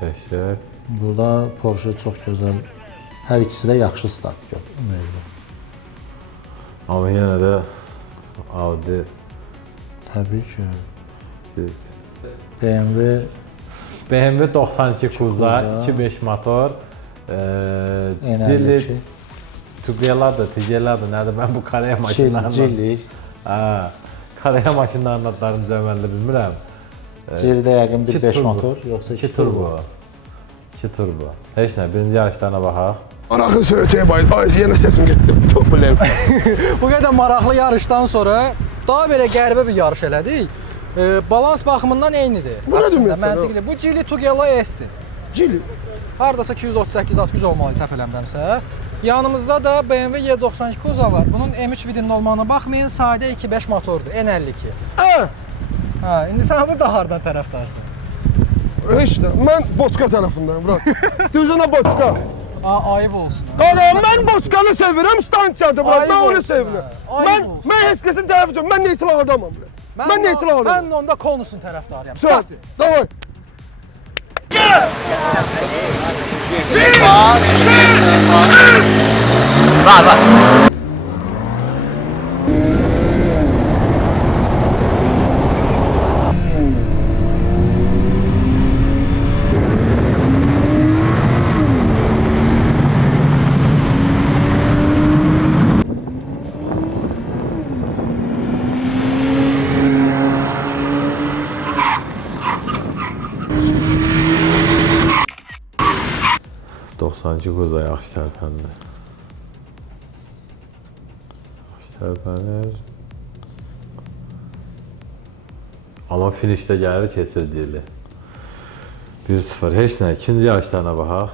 Təşəkkür. Burada Porsche çox gözəl. Hər ikisi də yaxşı start verdi. Amma yenə də Audi Təbii ki. BMW BMW 92 Kuza, Kuza. 2.5 motor. Enerji. Tugeladır, nədir? Mən bu Koreya maşınlarından... Cillik. Hə, Koreya maşınlarının adlarını zəməlli bilmirəm. Cildə yəqin bir 2 5 turbo. motor, yoxsa 2 turbo. 2 turbo. Heç nə, birinci yarışlarına baxaq. Araxı söhətəyə bayız. Ay, yenə səsim getdi. Problem. Bu qədər maraqlı yarışdan sonra daha belə qəribə bir yarış elədik. Balans baxımından eynidir. Bu nə Aslında deməkdir? məntiqli. Bu Geely Tugela S-dir. Cili. Hardasa 238-600 olmalı səhv eləmirəmsə. Yanımızda da BMW Y92 Kuza var. Bunun M3 vidinin olmağına baxmayın, sadə 2.5 motordur, N52. Hə, indi sən burada hardan tərəfdarsan? Heç nə. Mən Boçka tərəfindəyim, bura. Düzünə Boçka. Ayıb olsun. Qadan, mən Boçkanı sevirəm, stansiyadır, bura. Ayıb Mən onu olsun, sevirəm. hə. Ayıb olsun. Mən heç kəsin tərəfi deyiləm. Mən neytral adamam. Mən neytral adamam. Mən onda konusun tərəfdarıyam. Söz. Davay. Kuza yaxşı tərpənir. Yaxşı tərpənir. Amma finişdə gəlir, keçir Geely. 1-0. Heç nə, ikinci yarışlarına baxaq.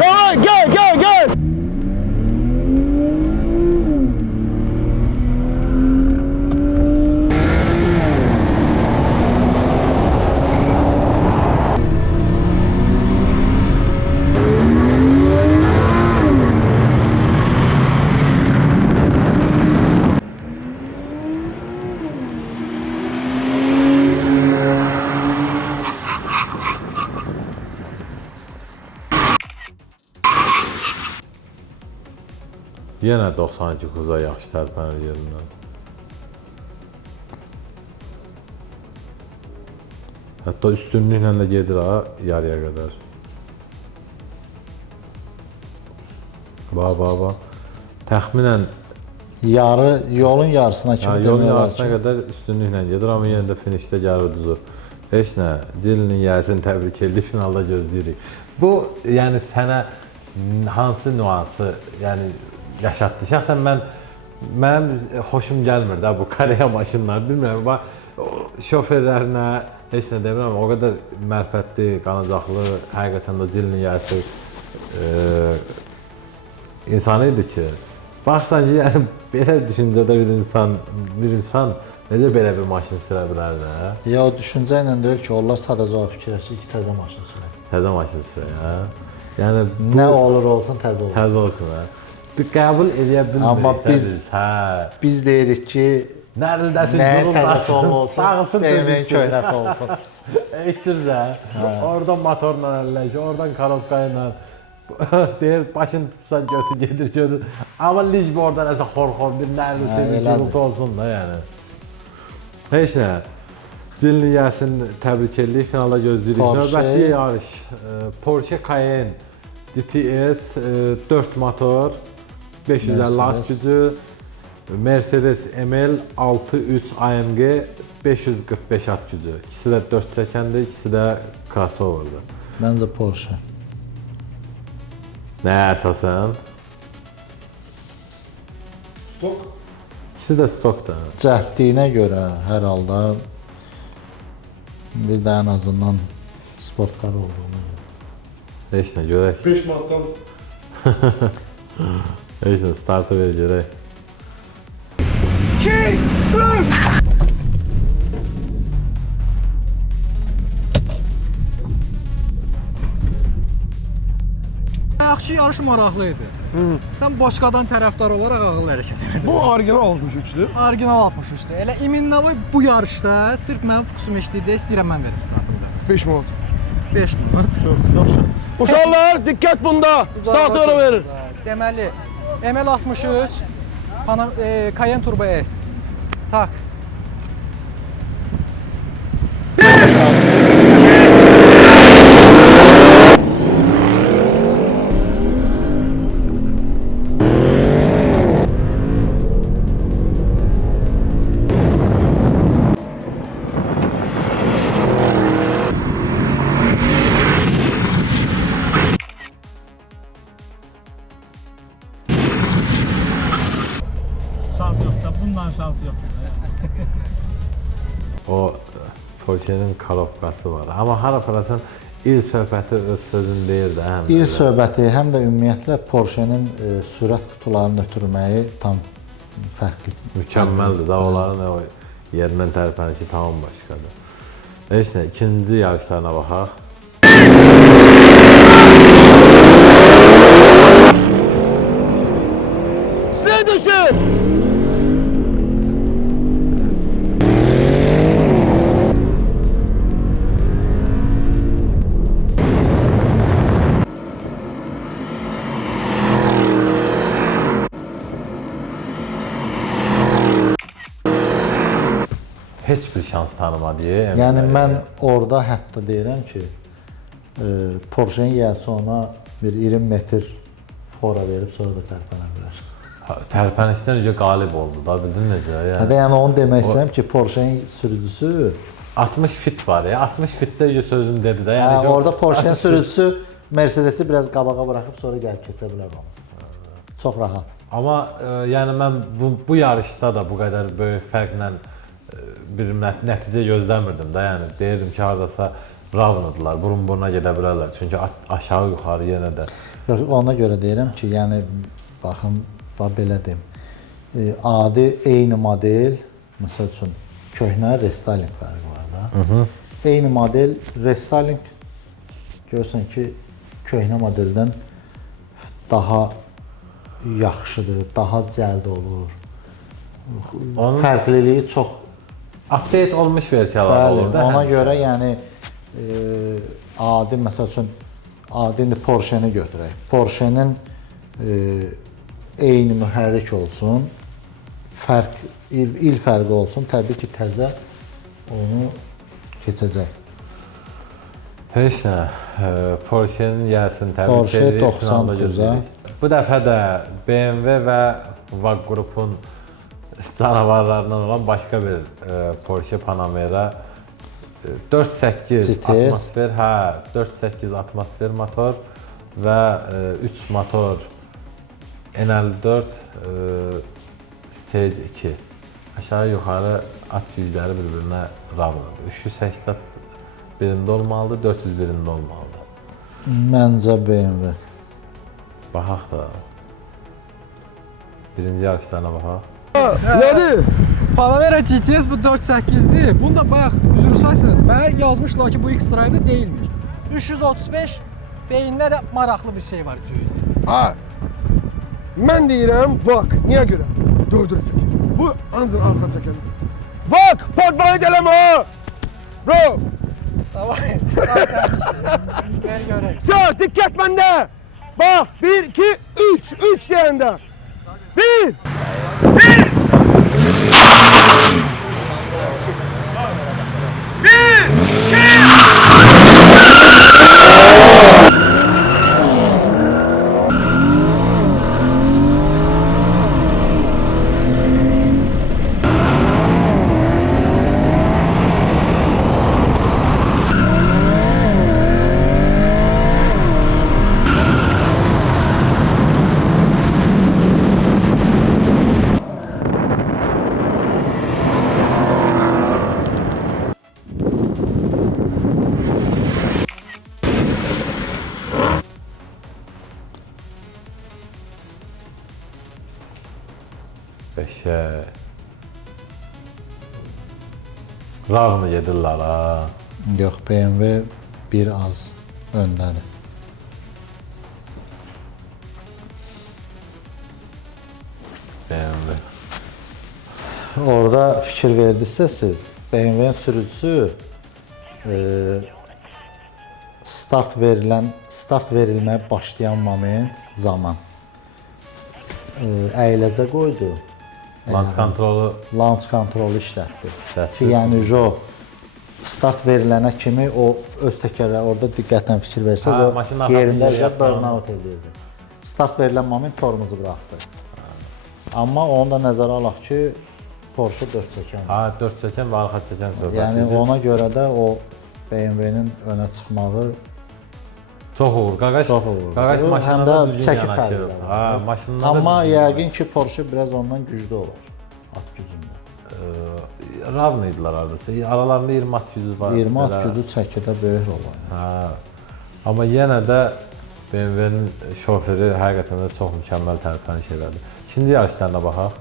Davay, gel. Yenə 92 Kuza yaxşı tərpənir yerindən. Hətta üstünlüklə də gedir ha, yarıya qədər. Bax. Təxminən Yolun yarısına kimi yolun demək olar yarısına ki. qədər üstünlüklə gedir, amma yenə də finişdə gəlir düzür. Heç nə, Geely'nin yəsini təbrik edirik, finalda gözləyirik. Bu, yəni sənə hansı nüansı, yəni yaşatdı? Şəxsən mənim xoşum gəlmir də bu Koreya maşınları, bilmirəm, şoferlərinə heç nə demirəm, o qədər mərfətli, qanacaqlı, həqiqətən də Geely'nin yəsi insanı idi ki, baxsan ki, yəni belə düşüncədə bir insan necə belə bir maşın sürə bilər də? Ya o düşüncə ilə deyil ki, onlar sadəcə o fikirləşir ki, təzə maşın sürək. Təzə maşın sürək, hə? Yəni Nə olur olsun, təzə olsun. təzə olsun, hə? Bir qəbul edə bilmirik. Amma hə. biz deyirik ki, Nərildəsin, nəyə təzəsi duruldasın, olsun, dağılsın, BMW-nin köhnəsi olsun. Eşidirsən, oradan motorla əlləşir, oradan karotka ilə deyir, başını tutsan götür. Amma licbi oradan nəsə xor bir nərildəsin, olsun da yəni. Heç nə, Geely yəsini təbrik edirik, finalda gözləyirik. Növbəti yarış, Porsche Cayenne GTS 4 motor, 550 at gücü, Mercedes ML 63 AMG 545 at gücü. İkisi də 4 çəkəndir, ikisi də crossoverdir. Məncə Porsche. Nəyə əsasən? Stok. İkisi də stokdur. Cəhdliyinə görə hər halda bir də ən azından sportkar olduğunu. Heç nə, görək. 5 manatdan. Heç nə, startı ver, görək. 2, 3. Yaxşı ki yarış maraqlı idi. Sən boçkadan tərəfdar olaraq ağıllı hərəkət etdin. Bu orijinal 63-dür. Orijinal 63-dür. Elə İminnovoy bu yarışda sırf mənim fokusum işləyirdi, istəyirəm mən verim startımda. 5 manat. 5 manat. Yaxşı. Uşaqlar, diqqət bunda. Startı verir. Deməli, ML63, Cayenne Turbo S. Tak. Şans yok da bundan şans yok. O Porsche'nin kalopkası var. Amma hara parasan il söhbəti öz sözün deyirdi. İl söhbəti həm də ümumiyyətlə Porsche-nin sürət qutularını ötürməyi tam fərqli. Mükəmməldir da, onların o yerindən tərpənişi tamam başqadır. Heç nə, ikinci yarışlarına baxaq. Следующий. Heç bir şans tanımadı. Yəni mən orada hətta deyirəm ki, Porsche-nin yiyəsi ona bir 20 metr fora verib sonra da tərpənə bilər. Tərpənişdən öncə qalib oldu da, bildin necə? Yəni onu demək istəyirəm ki, Porsche-nin sürücüsü 60 fit var ya, 60 fitdə öncə sözünü dedi də. Yəni orada Porsche-nin sürücüsü Mercedes-i biraz qabağa buraxıb sonra gəlib keçə bilər onu. Çox rahat. Amma yəni mən bu yarışda da bu qədər böyük fərqlə bir nəticə gözləmirdim də. Yəni deyirdim ki, hardasa ravnıdırlar, burun-buruna gedə bilərlər. Çünki aşağı yuxarı yenə də. Yox, ona görə deyirəm ki, yəni baxın, belə deyim. Adi eyni model, məsəl üçün köhnə restyling fərqi var da. Eyni model restyling görürsən ki, köhnə modeldən daha yaxşıdır, daha cəld olur. Onun Fərqliliyi çox update olmuş versiyalar olur da. Ona görə yəni adi məsəl üçün adi indi Porsche-ni götürək. Porsche-nin eyni mühərrik olsun, il fərqi olsun, təbii ki, təzə onu keçəcək. Heç nə, Porsche-nin yiyəsini təbrik edirik. Porsche 99-a. Bu dəfə də BMW və VAG qrupun canavarlarından olan başqa bir Porsche Panamera 4.8 atmosfer, 4.8 atmosfer motor və 3 motor N54 Stage 2. Aşağı yuxarı at gücləri bir-birinə ravnadır. 380 birində olmalıdır, 400 birində olmalıdır. Məncə BMW. Baxaq da. Birinci yarışlarına baxaq. Nədir? Panamera GTS bu 4.8-dir. Bunu da bayaq üzr sayısın. Mənə yazmışlar ki, bu X-Drive deyilmiş. 335 beyində də maraqlı bir şey var cüzi. Ha. Mən deyirəm VAG. Niyə görə? Dördürə çəkin. Bu ancaq arxa çəkəndir. VAG! Podvayı eləmə ha! Bro! Davay. Ver görək. Sağ, diqqət məndə! Bax, 1, 2, 3. 3 deyəndə. 1! Beşə. Ravnı gedirlər ha. Yox, BMW bir az öndədir. orada fikir verdinizsə siz, BMW-nin sürücüsü start verilməyə başlayan moment zaman əyiləcə qoydu. Launch kontrolu işlətdi. Ki, yəni o start verilənə kimi o öz təkərləri orada diqqətlə fikir versəz, o yerində burnout edirdi. Start verilən moment tormuzu buraxdı. Amma onu da nəzərə alaq ki, Porsche 4 çəkən. Ha, 4 çəkən və arxa çəkən söhbət. Yəni ona görə də o BMW-nin önə çıxmağı çox uğur. Qaqaş həm də çəkib fərqlər. Ha, maşınlarda. Amma yəqin ki, Porsche biraz ondan güclü olar. At gücündə. Ravnıydılar aradası. Aralarında 20 at gücü var. 20 at gücü çəkidə böyük olar. Ha. Amma yenə də BMW-nin şoförü həqiqətən də çox mükəmməl tanış elədi. İkinci yarışlarına baxaq.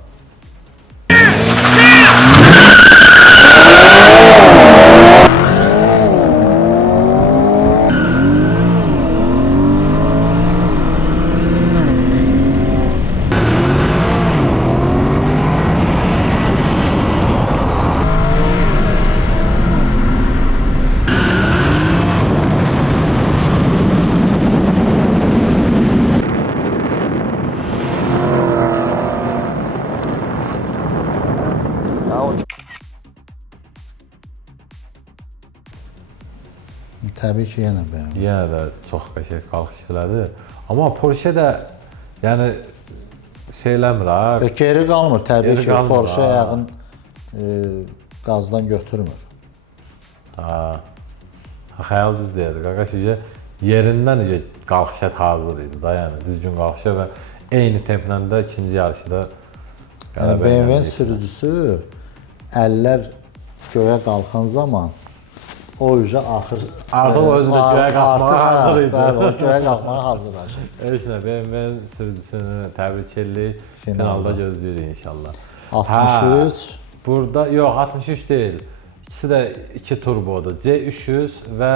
Təbii ki, yenə BMW. Yenə də çox qəşəng qalxış elədi. Amma Porsche də yəni şeyləmir ha. Geri qalmır, təbii ki, Porsche ha. ayağın qazdan götürmür. Ha. Xəyal düz deyir. Qaqaş yerindən qalxışa hazır idi da, yəni düzgün qalxışa və eyni templə də ikinci yarışı da BMW-nin sürücüsü əllər göyə qalxan zaman o üzə artıq o özü də göyə qalxmağa hazır idi. Bəli, o göyə qalxmağa hazırlaşır. Heç nə, BMW-nin sürücüsünü təbrik edirik. Finalda gözləyirik inşallah. 63. Burada yox, 63 deyil. İkisi də 2 turbodur. C300 və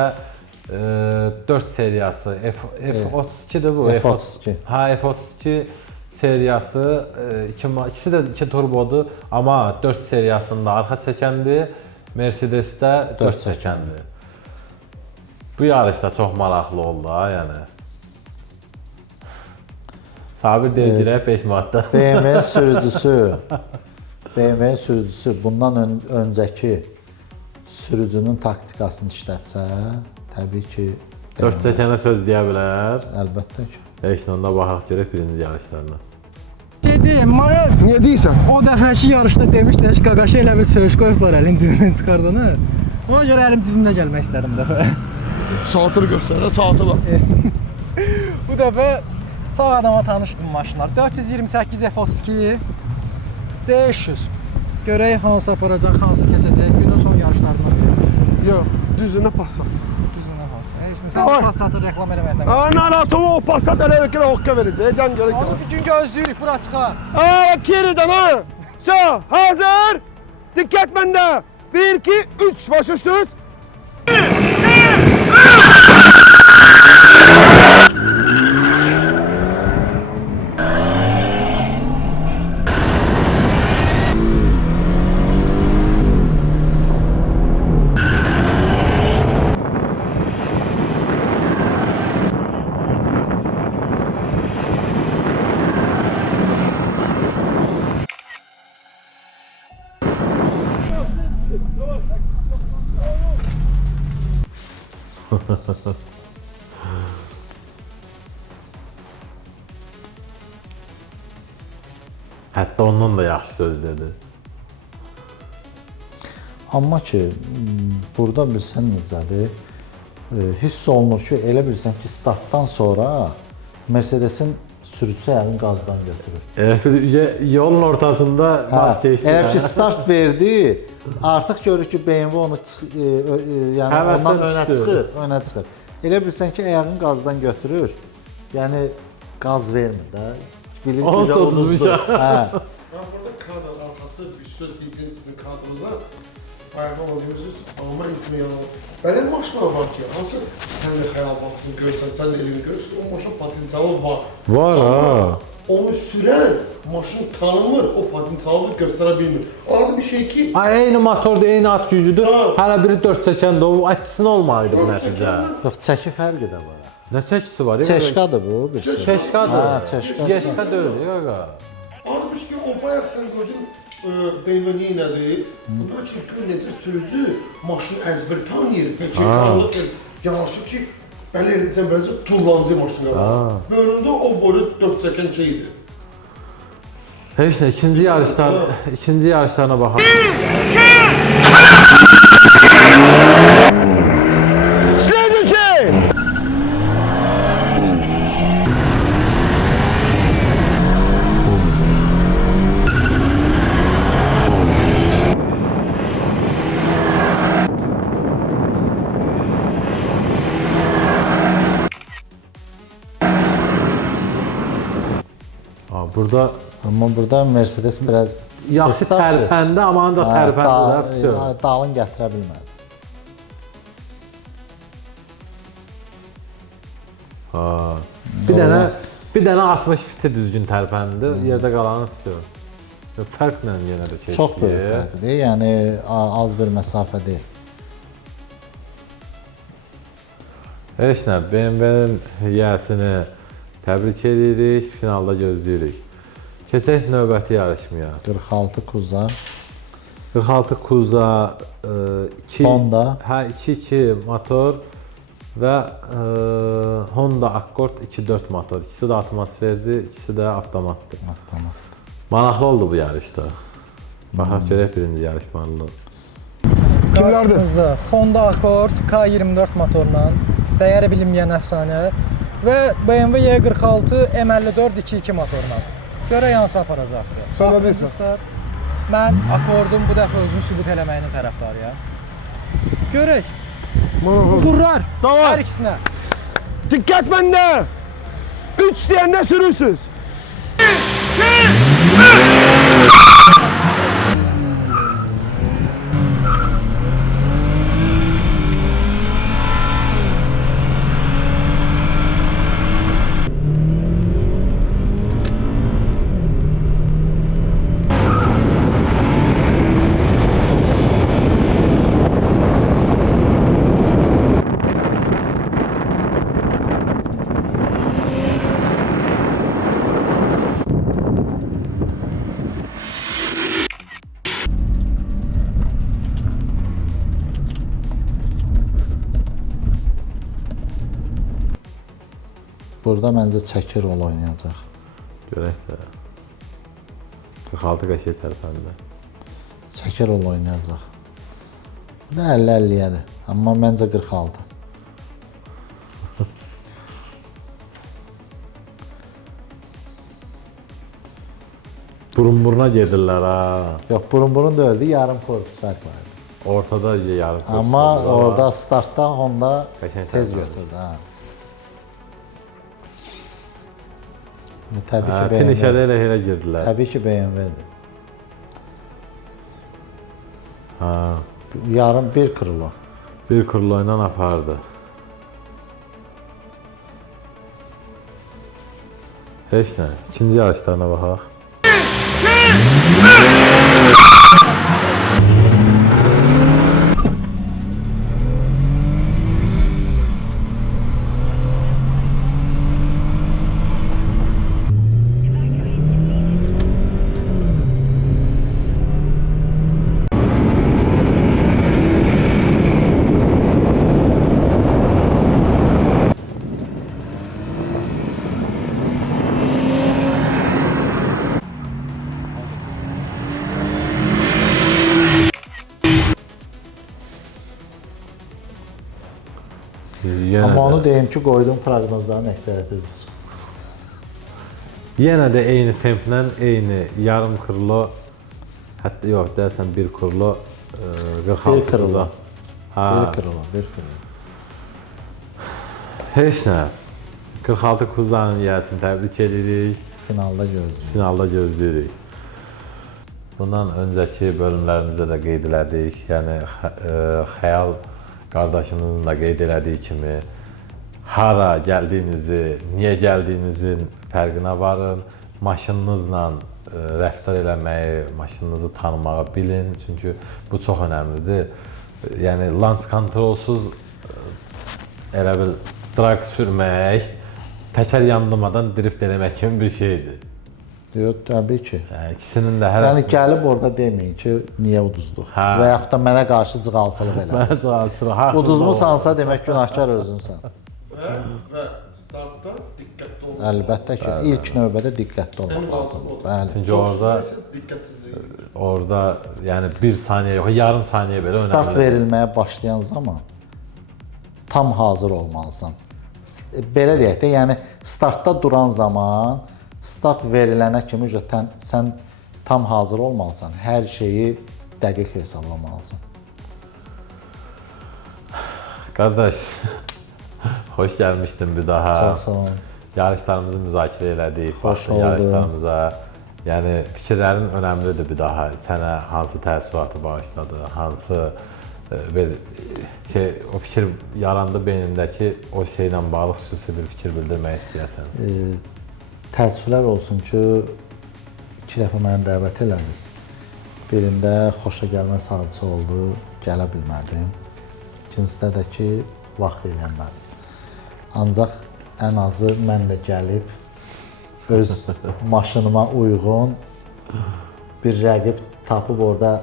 4 seriyası. F32-dir bu. F32. Ha, F32 seriyası. İkisi də 2 turbodur, amma 4 seriyasında arxa çəkəndir. Mercedes-də 4 çəkəndir. Bu yarışda çox maraqlı oldu ha, yəni. Sabir deyirək 5 manatda. BMW sürücüsü bundan öncəki sürücünün taktikasını işlətsə, təbii ki 4 çəkənə söz deyə bilər. Əlbəttə ki. Heç onda baxaq görək birinci yarışlarına. Dedim, mənə Niyə deyirsən? o dəfəki yarışda demişdilər ki, Qaqaşı elə bir söyüş qoyublar əlin cibindən çıxardığını. Ona görə əlim cibimdə gəlmək istədim dəfə. Saatını göstər, saatı var. Bu dəfə sağ adama tanışdım maşınlar. 428 F32 C300. Görək hansı aparacaq, hansı keçəcək. Günün son yarışlarından. Yox, düzünə Passat. Düzünə hansı. Heç nə, sən Passatı reklam eləməkdən. Narahatımı o Passat elə ki, hoqqa verəcək. Dən görə Onu bir gün gözləyirik, bura çıxar. Kiridən ha. Hazır. Diqqət məndə. 1, 2, 3. Başa düşdünüz? Hətta ondan da yaxşı söz dedi. Amma ki, burada bilsən necədir, hiss olunur ki, elə bilsən ki, startdan sonra Mercedes-in sürücüsü əlini qazdan götürür. Yolun ortasında gaz keçdi. Elə ki, start verdi, artıq görür ki, BMW onu yəni ondan önə çıxır. Elə bilsən ki, ayağını qazdan götürür, yəni qaz vermir də. Bilir ki, uduzmuş. Ben burada kadr arkası bir söz diyeceğim sizin kadronuza. ayağa alıyorsunuz, amma içməyə alır. Belə maşınlar var ki, hansı sən də xəyal baxsın, görsən, sən də elini görürsən, o maşın potensialı var. Var ha. Onu sürən maşın tanımır, o potensialı göstərə bilmir. Adı bir şey ki, Ay, eyni motordur, eyni at gücüdür. Ha. Hələ biri 4 çəkəndə o açısın olmalıydı bu nəticə. Yox, çəki fərqi də var. Nə çəkisi var? Çeşkadır bu, birisi. Çeşkadır. Ha, çeşka. Çeşka deyil, yox. adı bir şey ki, o bayaq sən gördün, BMW nədir? Bundan çəkir necə sözü, maşını əzbər tanıyır, peçekanlıq yanaşı ki, belə eləcəm, beləcə tullancı maşına var. Böyründə o boru 4 çəkən şeydir. Heç nə, ikinci yarışlarına baxaq. Burada Amma burada Mercedes biraz yaxşı tərpəndi, amma ancaq tərpəndi də vəsyo. Dalın gətirə bilmədi. Bir dənə 60 fiti düzgün tərpəndi, yerdə qalanı vəsyo. Fərqlə yenə də keçdi. Çox böyük fərqdir, yəni az bir məsafə deyil. Heç nə, BMW-nin yiyəsini təbrik edirik, finalda gözləyirik. Keçək növbəti yarışmaya. 46 Kuza. 46 Kuza 2 Honda. Hə, 2.2 motor və Honda Accord 2.4 motor. İkisi də atmosferdir, ikisi də avtomatdır. Maraqlı oldu bu yarışda. Baxaq görək birinci yarışmanı. Kimlərdir? Honda Accord K24 motorla, dəyəri bilinməyən əfsanə və BMW Y46 M54 2.2 motorla. Görək hansı aparacaqdır. Sən nə deyirsən? Mən Accordun bu dəfə özünü sübut eləməyinin tərəfdarıyam. Görək. Uğurlar! Hər ikisinə. Diqqət məndə! 3 deyəndə sürürsünüz. Burada məncə çəki rol oynayacaq. Görək də. 46 qəşəng tərəfəndə. Çəki rol oynayacaq. Bu da 50-50-yədir. Amma məncə 46. Burun-buruna gedirlər ha. Yox, burun-burun da öldü, yarım korpus fərq var. Ortada yarım korpus. Amma orada startda Honda Qəşəng tez tərəfəndə. götürdü. Ha. Təbii ki, Finişə BMW. də elə girdilər. Təbii ki, BMW-dir. Ha. Yarım bir krilo. Bir krilo ilə apardı. Heç nə. İkinci yarışlarına baxaq. Amma onu deyim ki, qoyduğum proqnozların əksəriyyəti düzdür. Yenə də eyni templə, eyni yarım krilo, hətta yox, deyəsən bir krilo, 46 Bir krilo. Ha. Bir krilo. Heç nə. 46 Kuzanın yiyəsini təbrik edirik. Finalda gözləyir. Finalda gözləyirik. Bundan öncəki bölümlərimizdə də qeyd elədik, yəni Xəyal qardaşımızın da qeyd elədiyi kimi hara gəldiyinizi, niyə gəldiyinizin fərqinə varın, maşınınızla rəftar eləməyi, maşınınızı tanımağı bilin, çünki bu çox önəmlidir. Yəni launch kontrolsuz elə bil drag sürmək, təkər yandırmadan drift eləmək kimi bir şeydir. Yox, təbii ki. Yəni ikisinin də hər Yəni gəlib orada deməyin ki, niyə uduzduq Hə. və yaxud da mənə qarşı cığalçılıq elədiniz. Uduzmusansa demək günahkar özünsən. Və startda diqqətli olmaq. Əlbəttə ki, ilk növbədə diqqətli olmaq lazımdır. Bəli. Çünki orada diqqətsizlik. orada yəni 1 saniyə yox, yarım saniyə belə önəmlidir. Start verilməyə başlayan zaman tam hazır olmalısan. Belə deyək də, yəni startda duran zaman start verilənə kimi sən tam hazır olmalısan. Hər şeyi dəqiq hesablamalısan. Qardaş, xoş gəlmişdin bir daha. Çox sağ olun. Yarışlarımızı müzakirə elədik. Xoş Baxdın oldu. yarışlarımıza. Yəni fikirlərin önəmlidir bir daha. Sənə hansı təəssüratı bağışladı, hansı bir şey, o fikir yarandı beynindəki o şeylə bağlı xüsusi bir fikir bildirmək istəyəsən. Təəssüflər olsun ki, 2 dəfə məni dəvət elədiniz. Birində xoşagəlməz hadisə oldu, gələ bilmədim. İkincisində də ki, vaxt elənmədim. Ancaq ən azı mən də gəlib öz maşınıma uyğun bir rəqib tapıb orada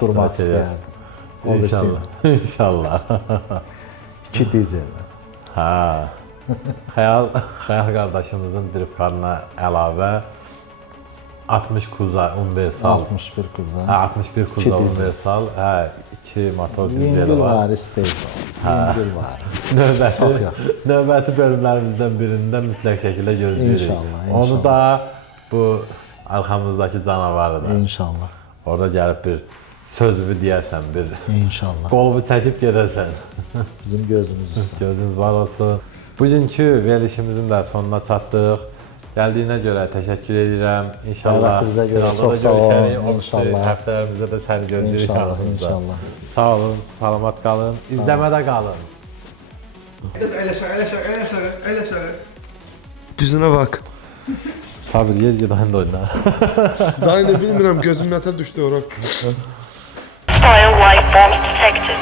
durmaq istəyərdim. O İnşallah. İnşallah. 2 dizellə. Hə. Xəyal qardaşımızın drifkarına əlavə 60 kuza universal, 61 kuza. hə 61 kuza İki dizel. universal, hə 2 motor dizeli Yüngül var. var, isteyil. Yüngül var. Növbəti, Çox yox. növbəti bölümlərimizdən birində mütləq şəkildə gözləyirik. İnşallah, Onu inşallah. da bu arxamızdakı canavarı da. İnşallah. Orada gəlib bir sözünü deyəsən, bir İnşallah. qolumu çəkib gedəsən. Bizim gözümüz üstə. Gözünüz var olsun. Bugünkü verilişimizin də sonuna çatdıq. Gəldiyinə görə təşəkkür edirəm. İnşallah Dəvətinizə görə finalda çox da sağ olun. görüşərik. O İnşallah. Həftələrimizdə də səni gözləyirik İnşallah, kanalımızda. inşallah. Sağ olun, salamat qalın. İzləmədə qalın. Əyləş aşağı. Düzünə bax. Sabir yer gedəndə oyna. Daha ne bilmirəm, gözüm nətər düşdü ora. Fire life forms detected.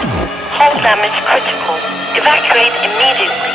Hull damage critical. Evacuate immediately.